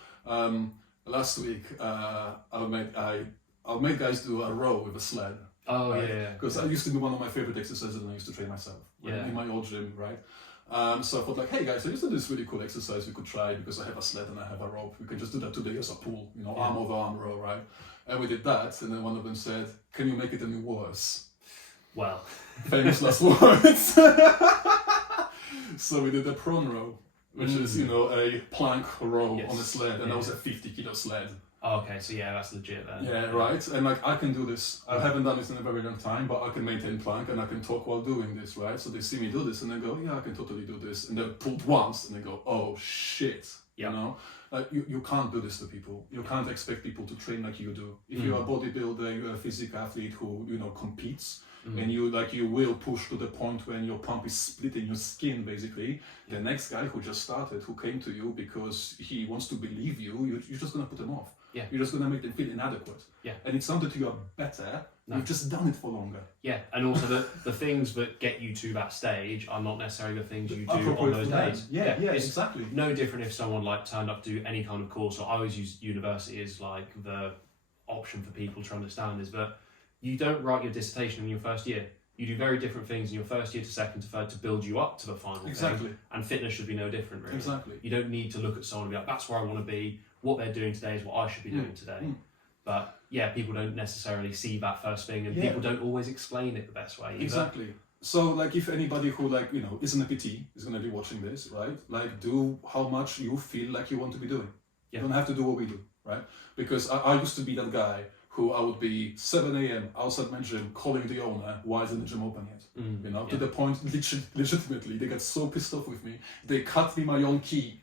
last week I made guys do a row with a sled. Because I used to do one of my favorite exercises, and I used to train myself in my old gym, right? So I thought like, hey guys, I used to do this really cool exercise we could try, because I have a sled and I have a rope. We can just do that today as a pull, you know, arm over arm row, right? And we did that, and then one of them said, can you make it any worse? Well, famous last words. So we did a Perun row, which is, you know, a plank row on a sled, and that was a 50-kilo sled. Oh, okay, so that's legit then. Yeah, right. And like, I can do this. I haven't done this in a very long time, but I can maintain plank and I can talk while doing this, right? So they see me do this and they go, yeah, I can totally do this. And they pulled once and they go, oh shit. You know, like you can't do this to people. You can't expect people to train like you do. If you're a bodybuilder, you're a physical athlete who, you know, competes, and you will push to the point when your pump is splitting your skin, basically. The next guy who just started, who came to you because he wants to believe you, you're just gonna put them off. You're just going to make them feel inadequate. And it's not that you are better, you've just done it for longer. And also the things that get you to that stage are not necessarily the things you do on those days. It's exactly. No different if someone like turned up to do any kind of course, or I always use university as like the option for people to understand, is that you don't write your dissertation in your first year. You do very different things in your first year to second to third to build you up to the final thing. And fitness should be no different, really. You don't need to look at someone and be like, that's where I want to be. What they're doing today is what I should be doing today. But people don't necessarily see that first thing, and people don't always explain it the best way either. So like, if anybody who, like, you know, isn't a PT is going to be watching this, right? Like, do how much you feel like you want to be doing. You don't have to do what we do, right? Because I used to be that guy who I would be 7 a.m. outside my gym calling the owner, why isn't the gym open yet? You know, to the point, legitimately, they get so pissed off with me, they cut me my own key.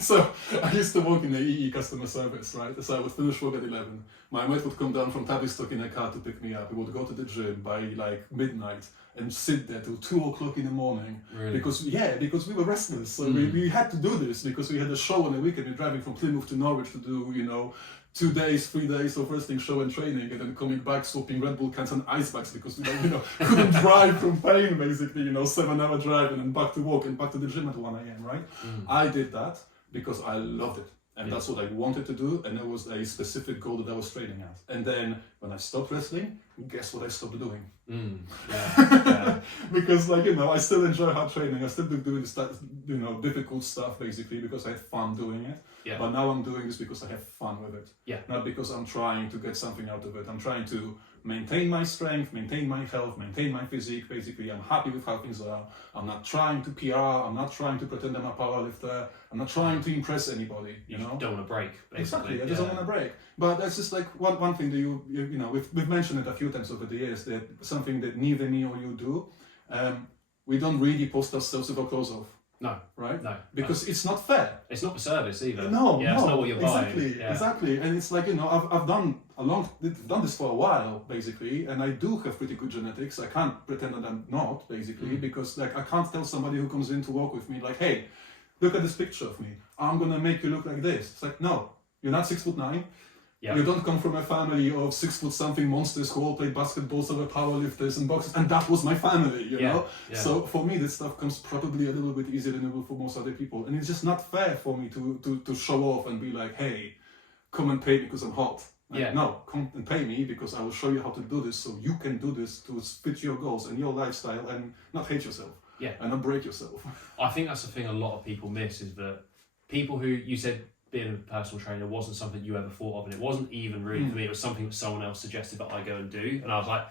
So I used to work in the EE customer service, right? So I would finish work at 11. My mate would come down from Tavistock in a car to pick me up. We would go to the gym by like midnight and sit there till 2 o'clock in the morning. Because we were wrestlers. So we had to do this because we had a show on the weekend. We were driving from Plymouth to Norwich to do, you know, 2 days, 3 days of wrestling show and training, and then coming back swapping Red Bull cans and ice bags because we, you know, couldn't drive from pain, basically, you know, 7-hour drive and then back to work and back to the gym at 1 a.m, right? I did that because I loved it. And that's what I wanted to do, and there was a specific goal that I was training at. And then when I stopped wrestling, guess what I stopped doing? Because, like, you know, I still enjoy hard training. I still do doing stuff, you know, difficult stuff, basically, because I had fun doing it. But now I'm doing this because I have fun with it. Not because I'm trying to get something out of it. I'm trying to maintain my strength, maintain my health, maintain my physique. Basically, I'm happy with how things are. I'm not trying to PR. I'm not trying to pretend I'm a powerlifter. I'm not trying to impress anybody. You know, don't want to break. Basically. Exactly. I just don't want to break. But that's just like one thing that you know, we've mentioned it a few times over the years, that something that neither me or you do. We don't really post ourselves with our clothes off. No. Right? No. Because it's not fair. It's not for service either. No. It's not what you're buying. Exactly. And it's like, you know, I've done this for a while, basically, and I do have pretty good genetics. I can't pretend that I'm not, basically, because like I can't tell somebody who comes in to work with me, like, hey, look at this picture of me. I'm gonna make you look like this. It's like, no, you're not 6'9". You don't come from a family of 6 foot something monsters who all played basketball, so were powerlifters and boxers, and that was my family, you know? Yeah. So for me, this stuff comes probably a little bit easier than it will for most other people. And it's just not fair for me to show off and be like, hey, come and pay me because I'm hot. Like, no, come and pay me because I will show you how to do this so you can do this to fit your goals and your lifestyle and not hate yourself. Yeah. And not break yourself. I think that's the thing a lot of people miss is that people who, you said being a personal trainer wasn't something you ever thought of, and it wasn't even really for me, it was something that someone else suggested that I go and do, and I was like,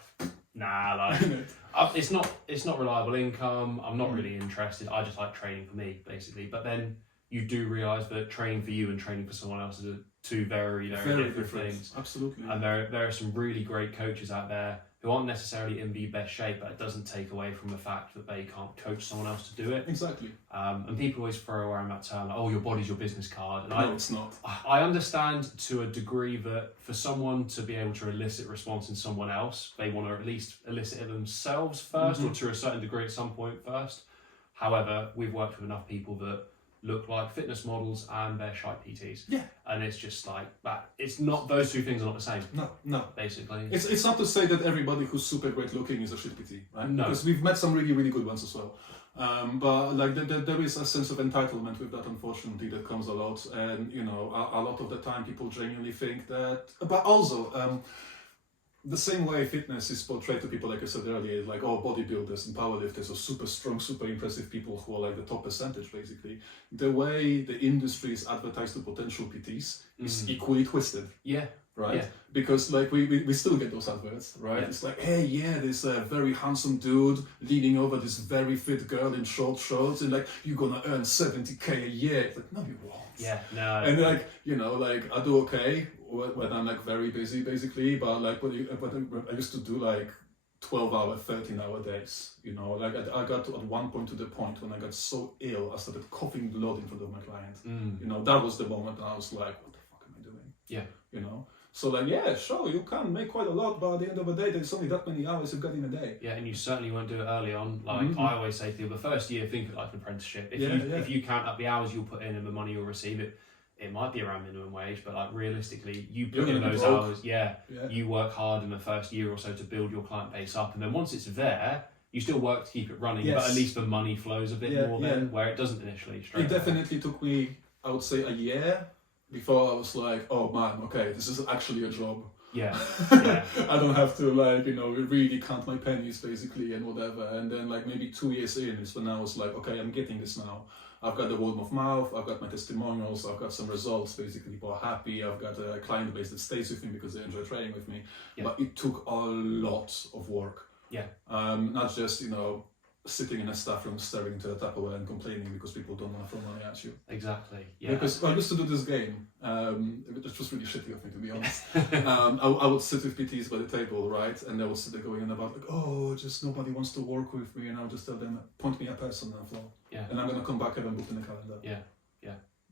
nah, like, it's not reliable income, I'm not really interested, I just like training for me, basically. But then you do realise that training for you and training for someone else is two very, very different things. Absolutely. And there are some really great coaches out there who aren't necessarily in the best shape, but it doesn't take away from the fact that they can't coach someone else to do it. Exactly. And people always throw around that term, like, oh, your body's your business card. And no, it's not. I understand to a degree that for someone to be able to elicit response in someone else, they want to at least elicit it themselves first, or to a certain degree at some point first. However, we've worked with enough people that look like fitness models and they're shite PTs. Yeah. And it's just like that. It's not, those two things are not the same. No. Basically. It's not to say that everybody who's super great looking is a shit PT, right? No. Because we've met some really, really good ones as well. But like there is a sense of entitlement with that, unfortunately, that comes a lot. And, you know, a lot of the time people genuinely think that, but also, the same way fitness is portrayed to people, like I said earlier, like, oh, bodybuilders and powerlifters are super strong, super impressive people who are like the top percentage, basically. The way the industry is advertised to potential PTs is equally twisted. Yeah. Right? Yeah. Because like we still get those adverts, right? Yeah. It's like, hey, yeah, this very handsome dude leaning over this very fit girl in short shorts, and like, you're gonna earn 70k a year. It's like, no, you won't. Yeah, no. And like, you know, like, I do okay when I'm like very busy, basically, but like, I used to do like 12-hour, 13-hour days, you know, like I got to, at one point to the point when I got so ill, I started coughing blood in front of my client. You know, that was the moment I was like, what the fuck am I doing? Yeah. You know? So like, yeah, sure, you can make quite a lot, but at the end of the day, there's only that many hours you've got in a day. Yeah, and you certainly won't do it early on. Like I always say to people, the first year, think of it like an apprenticeship. If you count up the hours you'll put in and the money you'll receive, it might be around minimum wage, but like realistically, you put in those hours. Yeah, you work hard in the first year or so to build your client base up, and then once it's there, you still work to keep it running, but at least the money flows a bit more then, where it doesn't initially. It definitely took me, I would say, a year before I was like, oh man, okay, this is actually a job. Yeah. I don't have to like, you know, really count my pennies basically and whatever. And then like maybe 2 years in is when I was like, okay, I'm getting this now. I've got the word of mouth, I've got my testimonials, I've got some results, basically people are happy, I've got a client base that stays with me because they enjoy training with me. But it took a lot of work. Not just, you know, sitting in a staff room staring into the Tupperware and complaining because people don't want to throw money at you. Exactly. Yeah. Because I used to do this game. It was really shitty of me, to be honest. I would sit with PTs by the table, right? And they would sit there going on about like, oh, just nobody wants to work with me, and I'll just tell them, point me a person on the floor. And I'm gonna come back and book in the calendar.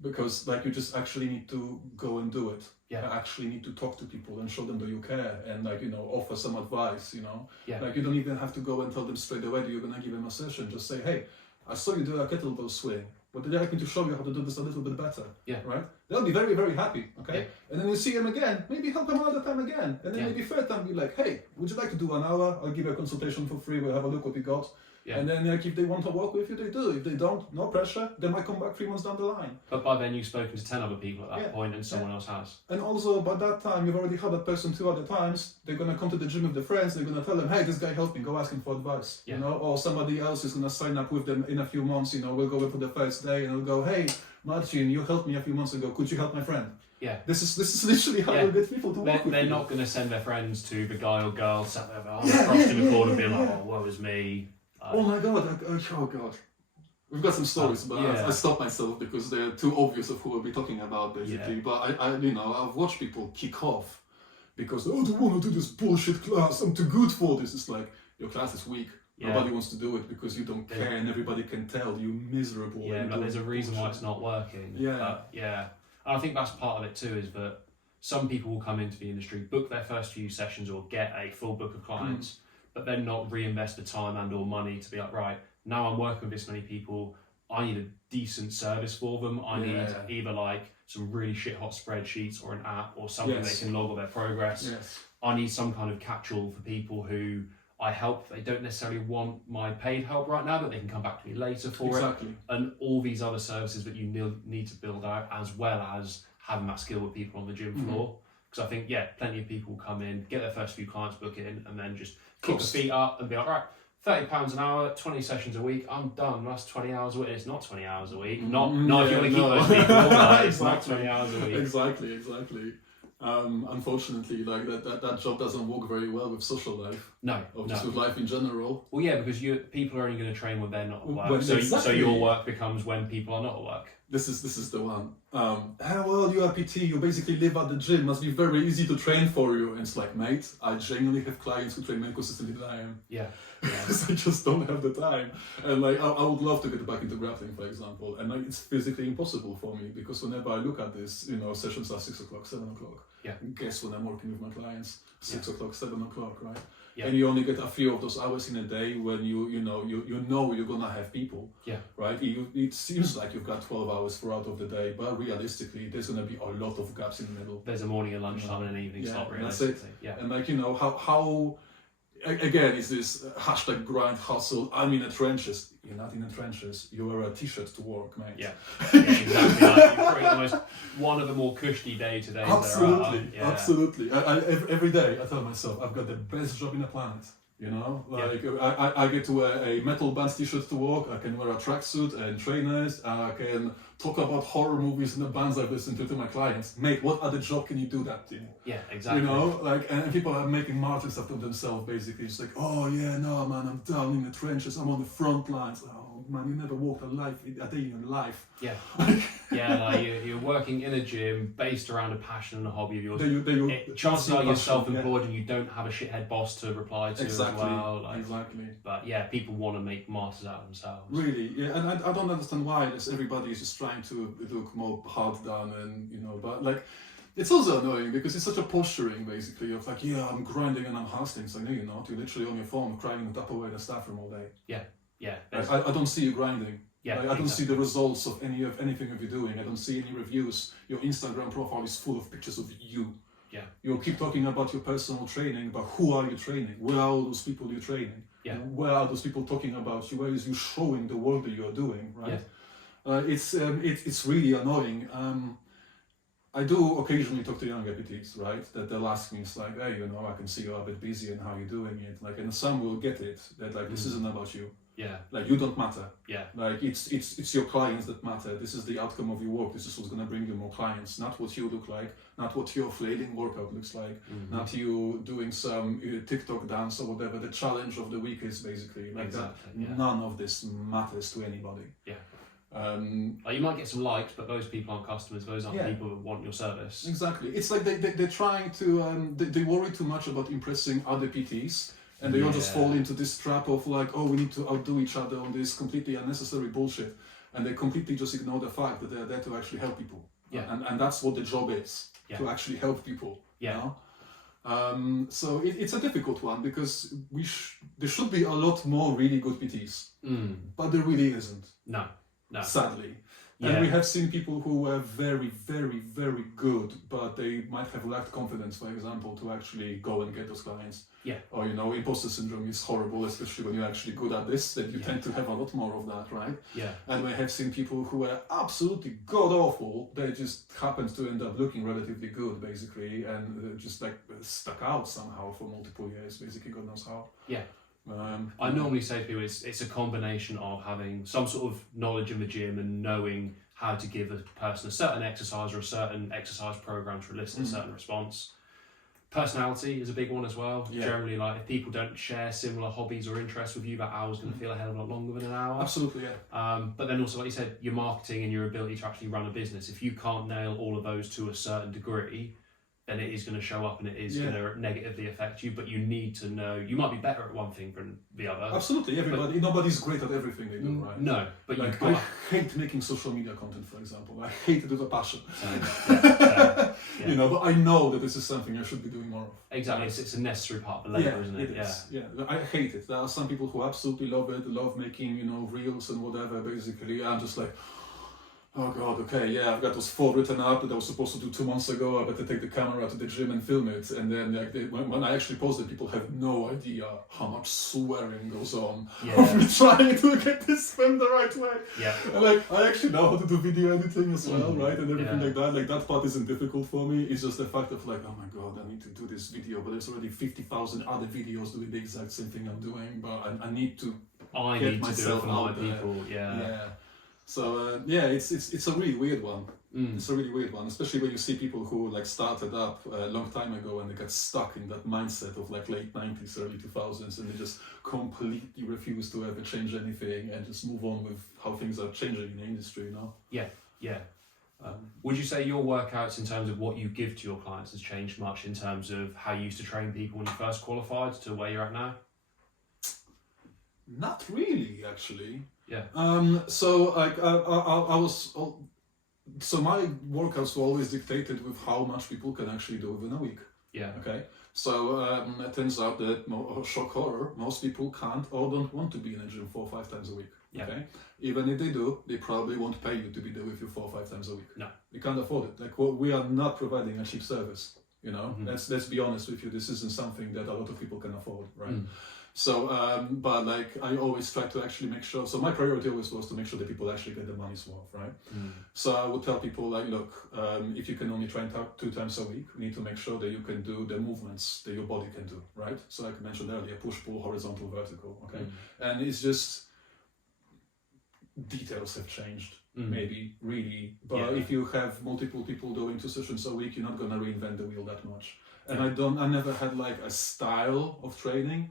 Because like you just actually need to go and do it. You actually need to talk to people and show them that you care and like, you know, offer some advice, you know. Like you don't even have to go and tell them straight away that you're gonna give them a session. Just say, hey, I saw you do a kettlebell swing. Would you like me to show you how to do this a little bit better? Right? They'll be very, very happy. Okay. And then you see them again, maybe help them another time again. And then maybe third time be like, hey, would you like to do 1 hour? I'll give you a consultation for free, we'll have a look what we got. And then like if they want to work with you, they do. If they don't, no pressure. They might come back 3 months down the line. But by then you've spoken to 10 other people at that point and someone else has. And also by that time you've already had that person 2 other times. They're gonna come to the gym with their friends, they're gonna tell them, hey, this guy helped me, go ask him for advice. You know, or somebody else is gonna sign up with them in a few months, you know, we'll go in for the first day and they'll go, hey, Marcin, you helped me a few months ago, could you help my friend? This is literally how you get people to work with They're not going to send their friends to the guy or girl sat there across in the corner being like, oh, woe is me. Oh my god, oh god. We've got some stories, but I stopped myself because they're too obvious of who we'll be talking about, basically. But I, you know, I've watched people kick off because, oh, I don't want to do this bullshit class, I'm too good for this. It's like, your class is weak. Nobody wants to do it because you don't care and everybody can tell you're miserable. But there's a reason why it's not working. And I think that's part of it too, is that some people will come into the industry, book their first few sessions or get a full book of clients, but then not reinvest the time and or money to be like, right, now I'm working with this many people, I need a decent service for them. I need either like some really shit hot spreadsheets or an app or something Yes. they can log all their progress. Yes. I need some kind of catch-all for people who I help. They don't necessarily want my paid help right now, but they can come back to me later for Exactly. it. And all these other services that you need to build out, as well as having that skill with people on the gym floor. Because I think, plenty of people come in, get their first few clients, book in, and then just kick the feet up and be like, right, £30 an hour, 20 sessions a week, I'm done. That's 20 hours a week. It's not 20 hours a week. Not if you want to keep those people all night, it's not 20 hours a week. Exactly. Unfortunately, like that job doesn't work very well with social life. No. Or just with life in general. Well, yeah, because people are only going to train when they're not at work. Well, so exactly. your work becomes when people are not at work. This is the one. Well, you are PT, you basically live at the gym, must be very easy to train for you. And it's like, mate, I genuinely have clients who train more consistently than I am. Yeah. Because I just don't have the time. And like, I would love to get back into grappling, for example. And like, it's physically impossible for me because whenever I look at this, sessions are 6 o'clock, 7 o'clock. Yeah. And guess when I'm working with my clients? 6 o'clock, 7 o'clock, right? Yeah. And you only get a few of those hours in a day when you know you're gonna have people. Yeah. Right? It seems like you've got 12 hours throughout of the day, but realistically, there's gonna be a lot of gaps in the middle. There's a morning and lunchtime and an evening slot, That's realistically. it. Yeah. And like how again is this hashtag grind hustle. I'm in the trenches. You're not in the trenches. You wear a t-shirt to work, mate. Yeah, exactly. Like, you're probably almost one of the more cushy day-to-days Absolutely, there are. absolutely. Every day I tell myself I've got the best job in the planet. I get to wear a metal bands t-shirt to work. I can wear a tracksuit and trainers. I can talk about horror movies and the bands I've listened to my clients. Mate, what other job can you do that to? Yeah, exactly. And people are making martyrs after themselves. Basically, it's like, oh yeah, no man, I'm down in the trenches. I'm on the front lines. Oh man, you never walked a day in your life. Yeah. Like you're working in a gym based around a passion and a hobby of yours. Chances are you're self-employed and you don't have a shithead boss to reply to as well. Exactly. But people want to make martyrs out of themselves. Really, yeah. And I don't understand why everybody is just trying to look more hard done but like, it's also annoying because it's such a posturing basically of like, yeah, I'm grinding and I'm hustling. So no, you're not. You're literally on your phone crying in the Tupperware in the staff room all day. Yeah. I don't see you grinding. Yeah, I don't see the results of anything of you doing. I don't see any reviews. Your Instagram profile is full of pictures of you. Yeah. You'll keep talking about your personal training, but who are you training? Where are all those people you're training? Yeah. Where are those people talking about you? Where is you showing the work that you are doing, right? Yeah. It's really annoying. I do occasionally talk to younger PTs, right? That they'll ask me, it's like, hey, I can see you're a bit busy and how you're doing it. Like, and some will get it that like this isn't about you. Yeah. Like, you don't matter. Yeah. Like, it's your clients that matter. This is the outcome of your work. This is what's gonna bring you more clients. Not what you look like. Not what your flailing workout looks like. Not you doing some TikTok dance or whatever the challenge of the week is, basically. Like exactly. None of this matters to anybody. Yeah. You might get some likes, but those people aren't customers. Those aren't people that want your service. Exactly. It's like they're trying to they worry too much about impressing other PTs, and they all just fall into this trap of like, oh, we need to outdo each other on this completely unnecessary bullshit, and they completely just ignore the fact that they're there to actually help people. Yeah. And that's what the job is, to actually help people. Yeah. So it's a difficult one because there should be a lot more really good PTs, but there really isn't. No. Sadly. Yeah. And we have seen people who were very, very, very good, but they might have lacked confidence, for example, to actually go and get those clients. Yeah. Or, imposter syndrome is horrible, especially when you're actually good at this, then you tend to have a lot more of that, right? Yeah. And we have seen people who were absolutely god-awful, they just happened to end up looking relatively good, basically, and just like stuck out somehow for multiple years, basically, God knows how. Yeah. I normally say to people it's a combination of having some sort of knowledge in the gym and knowing how to give a person a certain exercise or a certain exercise program to elicit a certain response. Personality is a big one as well. Yeah. Generally, like if people don't share similar hobbies or interests with you, that hour's going to feel a hell of a lot longer than an hour. Absolutely, yeah. But then also, like you said, your marketing and your ability to actually run a business. If you can't nail all of those to a certain degree, then it is going to show up and it is going to negatively affect you. But you need to know, you might be better at one thing than the other. Absolutely, nobody's great at everything they do, right? No, but like, I hate making social media content, for example. I hate it with a passion. Yeah. But I know that this is something I should be doing more of. Exactly, it's a necessary part of the labour, isn't it? It is. Yeah, I hate it. There are some people who absolutely love it, love making, reels and whatever, basically. I'm just like, oh God, okay, yeah, I've got those 4 written up that I was supposed to do 2 months ago. I better take the camera to the gym and film it. And then like, when I actually post it, people have no idea how much swearing goes on of me trying to get this filmed the right way. Yeah. And like, I actually know how to do video editing as well, right? And everything like that. Like, that part isn't difficult for me. It's just the fact of like, oh my God, I need to do this video, but there's already 50,000 other videos doing the exact same thing I'm doing. But I need to get myself out there. People. Yeah. So it's a really weird one. It's a really weird one, especially when you see people who like started up a long time ago and they got stuck in that mindset of like late 90s, early 2000s, and they just completely refuse to ever change anything and just move on with how things are changing in the industry, you know? Yeah. Would you say your workouts in terms of what you give to your clients has changed much in terms of how you used to train people when you first qualified to where you're at now? Not really, actually. Yeah. So like so my workouts were always dictated with how much people can actually do within a week. Yeah. Okay. So it turns out that shock horror, most people can't or don't want to be in a gym 4 or 5 times a week. Yeah. Okay. Even if they do, they probably won't pay you to be there with you 4 or 5 times a week. No. You can't afford it. Like we are not providing a cheap service. You know. Let's be honest with you. This isn't something that a lot of people can afford, right? So, but like I always try to actually make sure. So my priority always was to make sure that people actually get the money's worth, right? So I would tell people like, look, if you can only train 2 times a week, we need to make sure that you can do the movements that your body can do, right? So like I mentioned earlier, push, pull, horizontal, vertical, okay? And it's just details have changed, maybe really. But if you have multiple people doing 2 sessions a week, you're not gonna reinvent the wheel that much. And I never had like a style of training.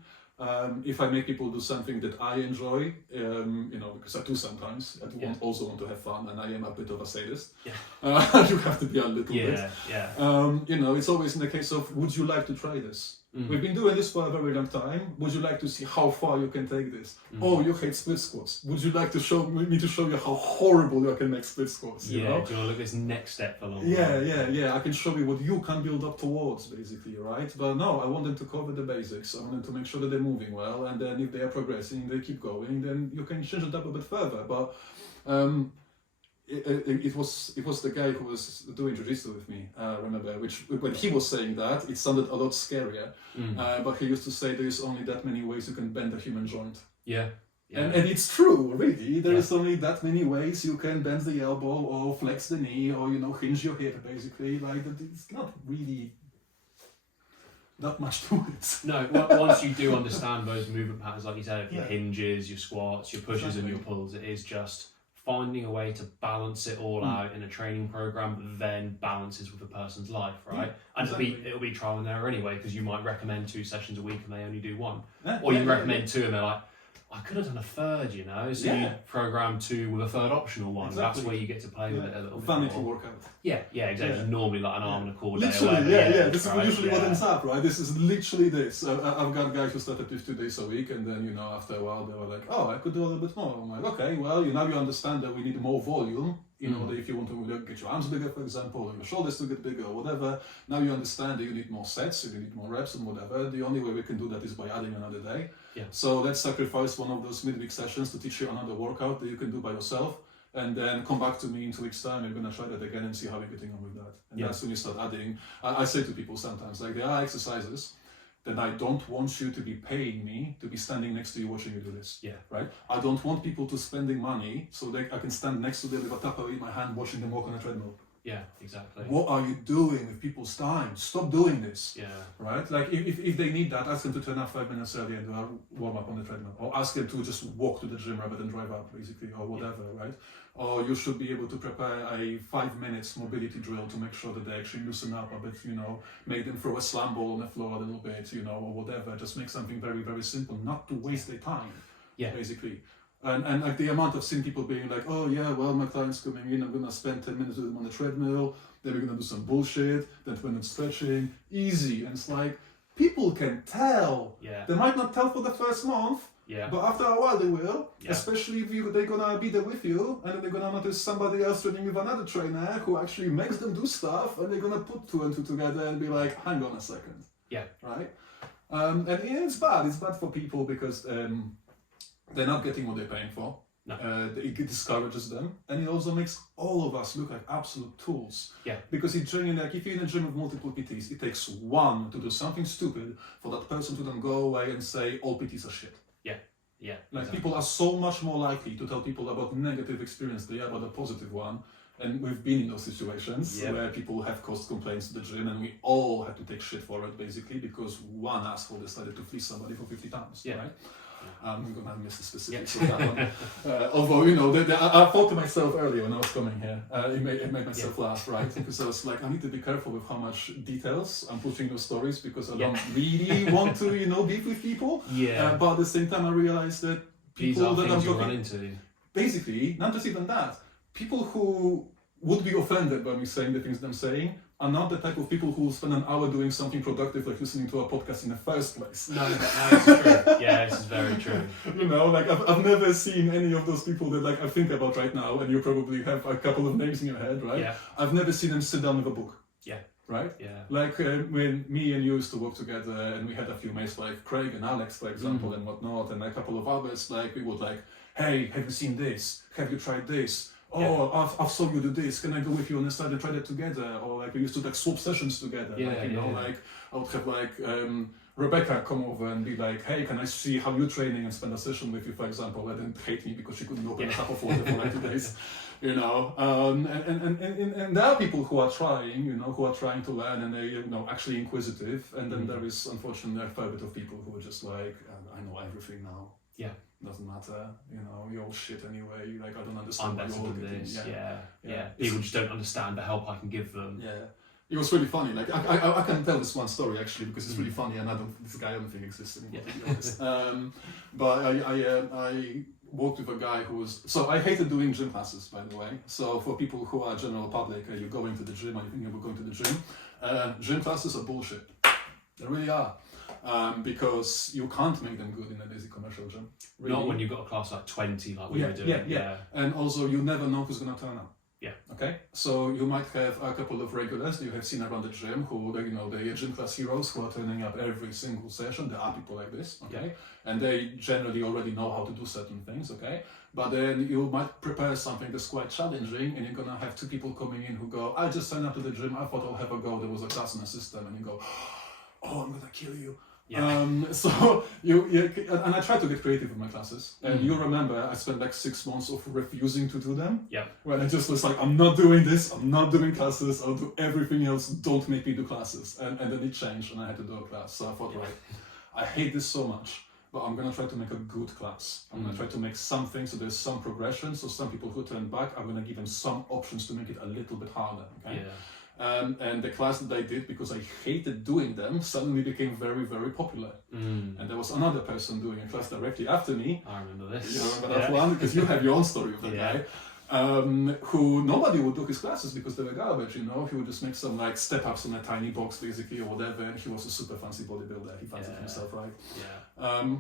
If I make people do something that I enjoy, you know, because I do sometimes, I also want to have fun, and I am a bit of a sadist. Yeah. You have to be a little bit. Yeah. You know, it's always in the case of, would you like to try this? We've been doing this for a very long time. Would you like to see how far you can take this? Oh, you hate split squats. Would you like to show you how horrible you can make split squats? You know? Do you want to look at this next step for long? Yeah. I can show you what you can build up towards, basically, right? But no, I want them to cover the basics. I want them to make sure that they're moving well, and then if they are progressing, they keep going, then you can change it up a bit further. But it was the guy who was doing jiu-jitsu with me, remember, which when he was saying that, it sounded a lot scarier, but he used to say there is only that many ways you can bend a human joint. Yeah. And it's true, really. There is only that many ways you can bend the elbow or flex the knee or, you know, hinge your hip, basically. Like, it's not really that much to it. No, once you do understand those movement patterns, like you said, your hinges, your squats, your pushes and your pulls, it is just finding a way to balance it all out in a training program that then balances with a person's life, right? And it'll be trial and error anyway, because you might recommend 2 sessions a week and they only do 1. Or you recommend 2 and they're like, I could have done a third, you know? So you program 2 with a third optional one. Exactly. That's where you get to play with it a little bit. Vanity workout. Yeah, exactly. Yeah. Normally like an arm and a core day. Literally, this is usually what ends up, right? This is literally this. I've got guys who started with 2 days a week, and then, you know, after a while they were like, oh, I could do a little bit more. I'm like, okay, well, now you understand that we need more volume. You know, if you want to get your arms bigger, for example, or your shoulders to get bigger, or whatever, now you understand that you need more sets, you need more reps and whatever. The only way we can do that is by adding another day. Yeah. So let's sacrifice one of those midweek sessions to teach you another workout that you can do by yourself, and then come back to me in 2 weeks' time. We're going to try that again and see how we're getting on with that. And that's when you start adding. I say to people sometimes, like, there are exercises that I don't want you to be paying me to be standing next to you watching you do this. Yeah. Right? I don't want people to spending money so that I can stand next to them with a Tupperware in my hand watching them walk on a treadmill. Yeah, exactly. What are you doing with people's time? Stop doing this. Yeah. Right? Like if they need that, ask them to turn up 5 minutes early and do a warm up on the treadmill. Or ask them to just walk to the gym rather than drive up, basically, or whatever, right? Or you should be able to prepare a 5 minutes mobility drill to make sure that they actually loosen up a bit, you know, make them throw a slam ball on the floor a little bit, you know, or whatever. Just make something very, very simple, not to waste their time, basically. And like the amount of seeing people being like, oh yeah, well, my client's coming in, I'm gonna spend 10 minutes with them on the treadmill, then we're gonna do some bullshit, then 20 minutes stretching, easy. And it's like, people can tell. Yeah. They might not tell for the first month, but after a while they will, especially if they're gonna be there with you, and then they're gonna notice somebody else training with another trainer who actually makes them do stuff, and they're gonna put 2 and 2 together and be like, hang on a second. Yeah. Right? And it's bad for people because they're not getting what they're paying for. No. It discourages them, and it also makes all of us look like absolute tools. Yeah. Because if you're in a gym with multiple PTs, it takes one to do something stupid for that person to then go away and say all PTs are shit. Yeah. Like exactly. people are so much more likely to tell people about negative experience than about a positive one. And we've been in those situations where people have caused complaints to the gym, and we all had to take shit for it basically because one asshole decided to fleece somebody for 50 times, right? I'm gonna miss the specifics of that one. Although, you know, I thought to myself earlier when I was coming here, it made myself laugh, right? Because I was like, I need to be careful with how much details I'm pushing those stories because I don't really want to, you know, beef with people. But at the same time, I realized that people that I'm run into. Basically, not just even that, people who would be offended by me saying the things that I'm saying are not the type of people who will spend an hour doing something productive like listening to a podcast in the first place. No, it's true. Yeah, this is very true. You know, like I've never seen any of those people that like I think about right now, and you probably have a couple of names in your head, right? Yeah. I've never seen them sit down with a book. Yeah. Right? Yeah. Like when me and you used to work together and we had a few mates like Craig and Alex, for example, and whatnot, and a couple of others, like we would like, hey, have you seen this? Have you tried this? Oh, I saw you do this. Can I go with you on the side and try that together? Or like we used to like swap sessions together. Like I would have like Rebecca come over and be like, hey, can I see how you're training and spend a session with you, for example, and then hate me because she couldn't open a cup of water for like 2 days. You know, and there are people who are trying, you know, who are trying to learn and they're, you know, actually inquisitive. And then there is unfortunately a fair bit of people who are just like, I know everything now. Yeah. Doesn't matter, you know, you're all shit anyway. Like, I don't understand I'm what better you're than looking this. at. Yeah. People just don't understand the help I can give them. Yeah. It was really funny. Like, I can tell this one story actually because it's really funny, and this guy I don't think exists anymore, to be honest. But I worked with a guy who was. So I hated doing gym classes, by the way. So for people who are general public, you're going to the gym, or you think you're going to the gym classes are bullshit. They really are. Because you can't make them good in a basic commercial gym. Really. Not when you've got a class like 20, like we were doing. Yeah. And also, you never know who's going to turn up. Yeah. Okay. So you might have a couple of regulars that you have seen around the gym who, you know, they're gym class heroes who are turning up every single session. There are people like this. Okay. And they generally already know how to do certain things. Okay. But then you might prepare something that's quite challenging, and you're gonna have two people coming in who go, I just signed up to the gym. I thought I'll have a go. There was a class in the system, and you go, oh, I'm gonna kill you. Yeah. So and I try to get creative with my classes. And you remember, I spent like 6 months of refusing to do them. Yeah. When I just was like, I'm not doing this. I'm not doing classes. I'll do everything else. Don't make me do classes. And then it changed, and I had to do a class. So I thought, right, I hate this so much, but I'm gonna try to make a good class. I'm gonna try to make something so there's some progression. So some people who turn back, I'm gonna give them some options to make it a little bit harder. Okay. Yeah. And the class that I did, because I hated doing them, suddenly became very, very popular. And there was another person doing a class directly after me. I remember this. You remember that one? Because you have your own story of that guy. Who nobody would do his classes because they were garbage, you know. He would just make some like step-ups on a tiny box basically or whatever, and he was a super fancy bodybuilder. He fancied himself, right? Yeah.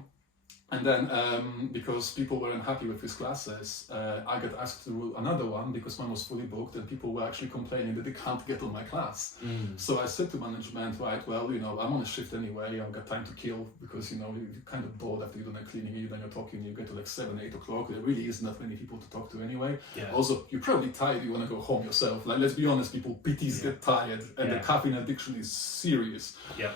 And then, because people weren't happy with his classes, I got asked to do another one because one was fully booked and people were actually complaining that they can't get on my class. So I said to management, right, well, you know, I'm on a shift anyway, I've got time to kill because, you know, you're kind of bored after you're done a cleaning, you're talking, you get to like 7, 8 o'clock, there really isn't that many people to talk to anyway. Yeah. Also, you're probably tired, you want to go home yourself. Like, let's be honest, people, PTs get tired and the caffeine addiction is serious. Yeah.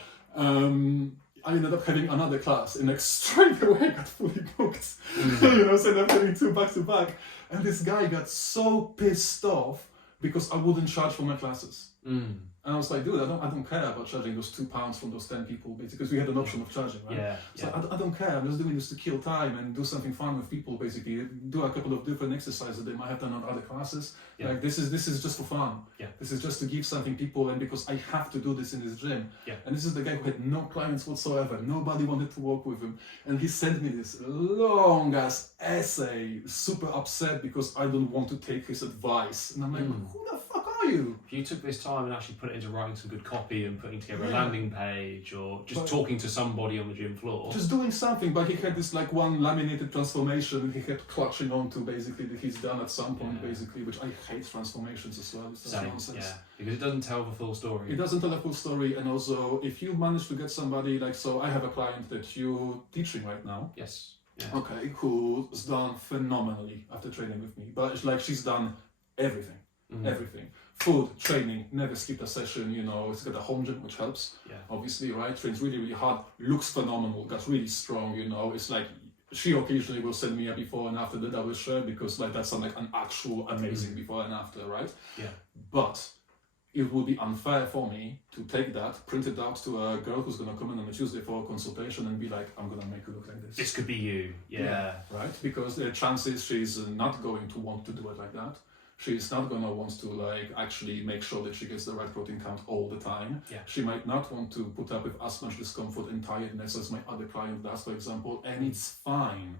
I ended up having another class and like straight away got fully booked. You know, so I'm having 2 back to back. And this guy got so pissed off because I wouldn't charge for my classes. And I was like, dude, I don't care about charging those £2 from those 10 people, basically, because we had an option of charging, right? So I don't care. I'm just doing this to kill time and do something fun with people, basically. Do a couple of different exercises they might have done on other classes. Like this is just for fun. This is just to give something people, and because I have to do this in this gym. And this is the guy who had no clients whatsoever. Nobody wanted to work with him, and he sent me this long ass essay, super upset because I don't want to take his advice. And I'm like, who the fuck are you? If you took this time and actually put it into writing some good copy and putting together a landing page or just talking to somebody on the gym floor. Just doing something, but he had this like one laminated transformation and he kept clutching on to basically that he's done at some point basically, which I hate transformations as well. It's nonsense. Because it doesn't tell the full story. It doesn't tell the full story, and also if you manage to get somebody like, so I have a client that you're teaching right now. Yes. okay, who's done phenomenally after training with me. But it's like she's done everything, everything. Food, training, never skipped a session, you know, it's got a home gym, which helps, obviously, right? Trains really, really hard, looks phenomenal, got really strong, you know, it's like, she occasionally will send me a before and after that I will share, because like that's like an actual amazing before and after, right? Yeah. But it would be unfair for me to take that, print it out to a girl who's going to come in on a Tuesday for a consultation and be like, I'm going to make her look like this. This could be you. Yeah. Right? Because the chances she's not going to want to do it like that. She's not going to want to like actually make sure that she gets the right protein count all the time. Yeah. She might not want to put up with as much discomfort and tiredness as my other client does, for example, and it's fine.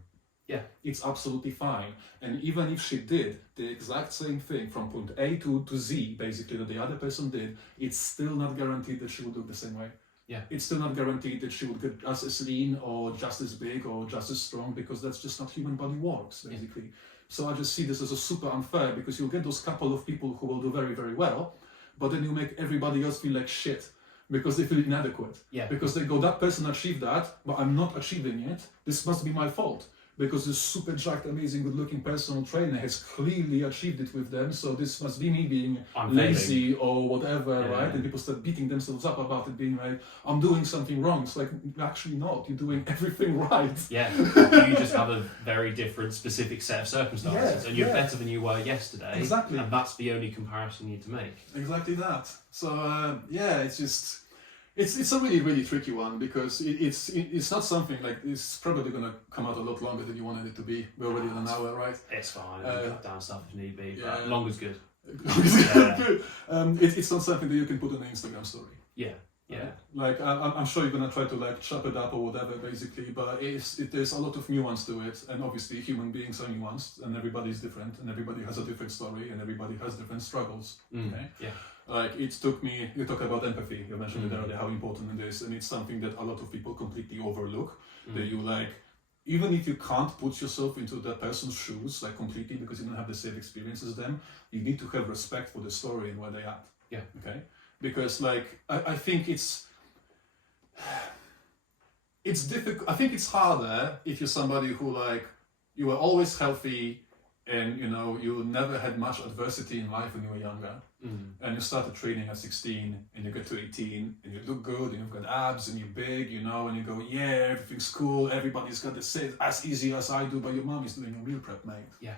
Yeah. It's absolutely fine. And even if she did the exact same thing from point A to Z, basically, that the other person did, it's still not guaranteed that she would look the same way. Yeah. It's still not guaranteed that she would get just as lean or just as big or just as strong, because that's just not human body works, basically. Yeah. So I just see this as a super unfair, because you'll get those couple of people who will do very, very well, but then you make everybody else feel like shit because they feel inadequate. Yeah. Because they go, that person achieved that, but I'm not achieving it. This must be my fault. Because this super jacked, amazing, good-looking personal trainer has clearly achieved it with them, so this must be me being lazy or whatever, right? And people start beating themselves up about it, being like, I'm doing something wrong. It's like, actually not. You're doing everything right. Yeah, you just have a very different, specific set of circumstances, and you're better than you were yesterday. Exactly. And that's the only comparison you need to make. Exactly that. So, it's just... It's a really, really tricky one, because it's not something like, it's probably going to come out a lot longer than you wanted it to be. We're already in an hour, right? It's fine. Cut down stuff if need be. But longer's good. Good. It's not something that you can put on an Instagram story. Yeah. Yeah. Like I'm sure you're gonna try to like chop it up or whatever, basically, but there's a lot of nuance to it, and obviously human beings are nuanced, and everybody's different, and everybody has a different story, and everybody has different struggles. Okay. Yeah. Like it took me. You talk about empathy. You mentioned it earlier, how important it is, and it's something that a lot of people completely overlook. That you like, even if you can't put yourself into that person's shoes like completely because you don't have the same experience as them, you need to have respect for the story and where they are. Yeah. Okay. Because like I think it's difficult. I think it's harder if you're somebody who like you were always healthy and you know you never had much adversity in life when you were younger, and you started training at 16 and you get to 18 and you look good and you've got abs and you're big, you know, and you go, yeah, everything's cool, everybody's got the same as easy as I do, but your mom is doing a meal prep, mate. Yeah.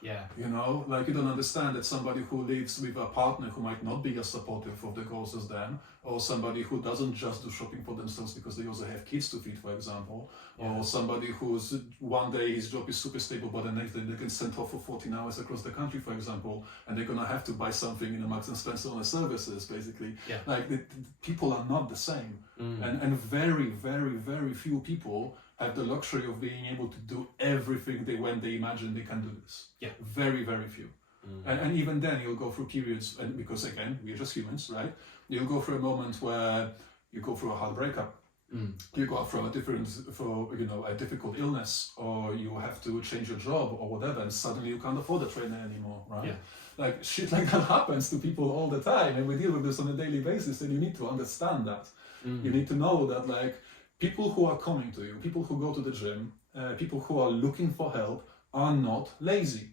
Yeah. You know, like you don't understand that somebody who lives with a partner who might not be as supportive of the goals as them, or somebody who doesn't just do shopping for themselves because they also have kids to feed, for example, or somebody who's one day his job is super stable, but the next day they can send off for 14 hours across the country, for example, and they're gonna have to buy something in a Marks and Spencer on the services, basically. Yeah. Like the people are not the same, and very, very, very few people have the luxury of being able to do everything when they imagine they can do this. Yeah. Very, very few. And even then you'll go through periods, and because again, we're just humans, right? You'll go through a moment where you go through a hard breakup. You go through a difficult illness, or you have to change your job or whatever, and suddenly you can't afford a trainer anymore, right? Yeah. Like shit like that happens to people all the time, and we deal with this on a daily basis, and you need to understand that. You need to know that like people who are coming to you, people who go to the gym, people who are looking for help are not lazy.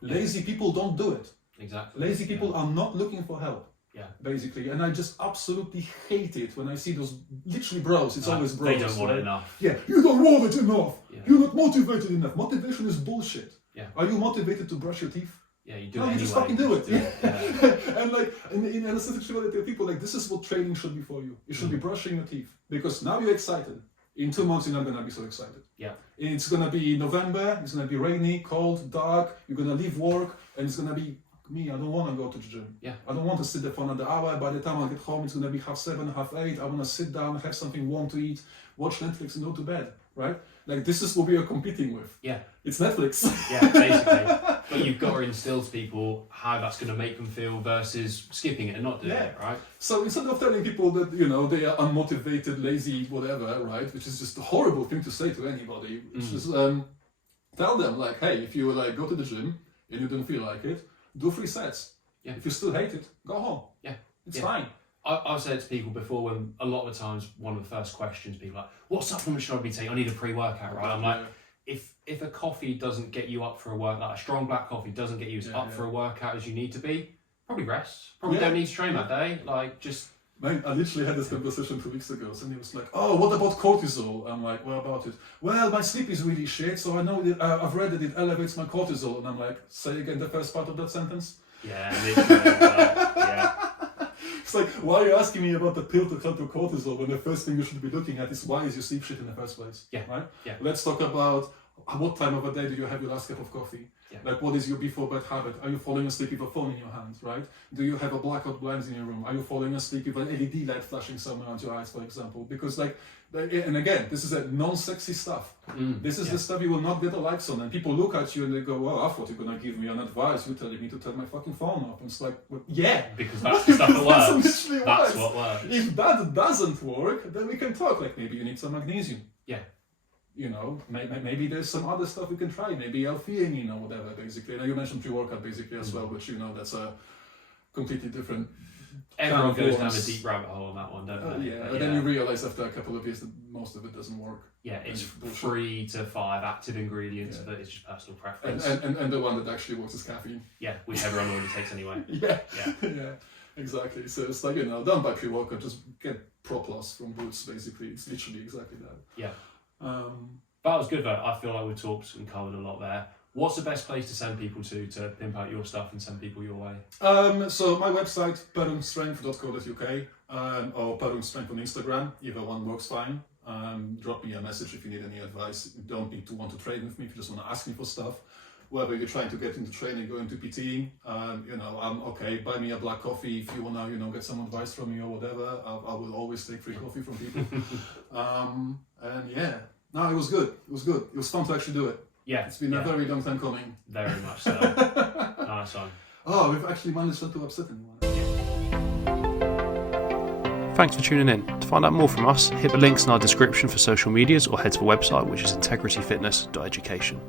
Lazy people don't do it. Exactly. Lazy people are not looking for help. Yeah. Basically, and I just absolutely hate it when I see those literally bros. It's always bros. They don't want it enough. Yeah, you don't want it enough. Yeah. You're not motivated enough. Motivation is bullshit. Yeah. Are you motivated to brush your teeth? Yeah, you do No, it you anyway. just fucking do it. Yeah. And like in anesthetics people, like this is what training should be for you. You should be brushing your teeth, because now you're excited. In 2 months you're not gonna be so excited. Yeah. It's gonna be November. It's gonna be rainy, cold, dark. You're gonna leave work, and it's gonna be me. I don't want to go to the gym. Yeah. I don't want to sit there for another hour. By the time I get home, it's gonna be 7:30, 8:30. I want to sit down, have something warm to eat, watch Netflix, and go to bed. Right? Like this is what we are competing with. Yeah. It's Netflix. Yeah, basically. But you've got to instill to people how that's going to make them feel versus skipping it and not doing it, right? So instead of telling people that, you know, they are unmotivated, lazy, whatever, right, which is just a horrible thing to say to anybody, just tell them, like, hey, if you like go to the gym and you don't feel like it, do 3 sets. Yeah. If you still hate it, go home. Yeah. It's fine. I've said to people before, when a lot of the times one of the first questions people are like, what supplement should I be taking? I need a pre-workout, right? I'm like, if a coffee doesn't get you up for a work, like a strong black coffee doesn't get you as up for a workout as you need to be, probably rest. Probably don't need to train that day. Like just. Man, I literally had this conversation 2 weeks ago. Somebody was like, "Oh, what about cortisol?" I'm like, "What about it?" "Well, my sleep is really shit, so I know that I've read that it elevates my cortisol." And I'm like, "Say again the first part of that sentence." Yeah, literally. Yeah. It's like, why are you asking me about the pill to control cortisol when the first thing you should be looking at is why is your sleep shit in the first place? Yeah. Right? Yeah. Let's talk about what time of the day do you have your last cup of coffee? Yeah. Like, what is your before bed habit? Are you falling asleep with a phone in your hand, right? Do you have a blackout blinds in your room? Are you falling asleep with an LED light flashing somewhere around your eyes, for example? Because and again, this is a non-sexy stuff. This is the stuff you will not get a likes on. And people look at you and they go, "Well, I thought you were going to give me an advice. You're telling me to turn my fucking phone off." And it's like, well, yeah. Because that's the stuff that works. That's what works. If that doesn't work, then we can talk. Like, maybe you need some magnesium. Yeah. You know, maybe there's some other stuff we can try. Maybe L-theanine or whatever, basically. Now, you mentioned pre-workout, basically, as well, which, that's a completely different... Everyone goes down a deep rabbit hole on that one, don't they? Yeah, but then you realise after a couple of years that most of it doesn't work. Yeah, it's 3 to 5 active ingredients of it. It's just personal preference. And the one that actually works is caffeine. Yeah, which everyone already takes anyway. Yeah, exactly. So it's like, don't buy pre-workout, just get Pro Plus from Boots, basically. It's literally exactly that. Yeah. That was good though. I feel like we talked and covered a lot there. What's the best place to send people to pimp out your stuff and send people your way? So my website, perunstrength.co.uk, or perunstrength on Instagram. Either one works fine. Drop me a message if you need any advice. You don't need to want to train with me if you just want to ask me for stuff. Whether you're trying to get into training, go into PTing, I'm okay. Buy me a black coffee if you want to, get some advice from me or whatever. I will always take free coffee from people. And yeah, no, it was good. It was good. It was fun to actually do it. Yeah, it's been a very long time coming. Very much so. Nice one. Oh, we've actually managed not to upset anyone. Thanks for tuning in. To find out more from us, hit the links in our description for social medias or head to the website, which is integrityfitness.education.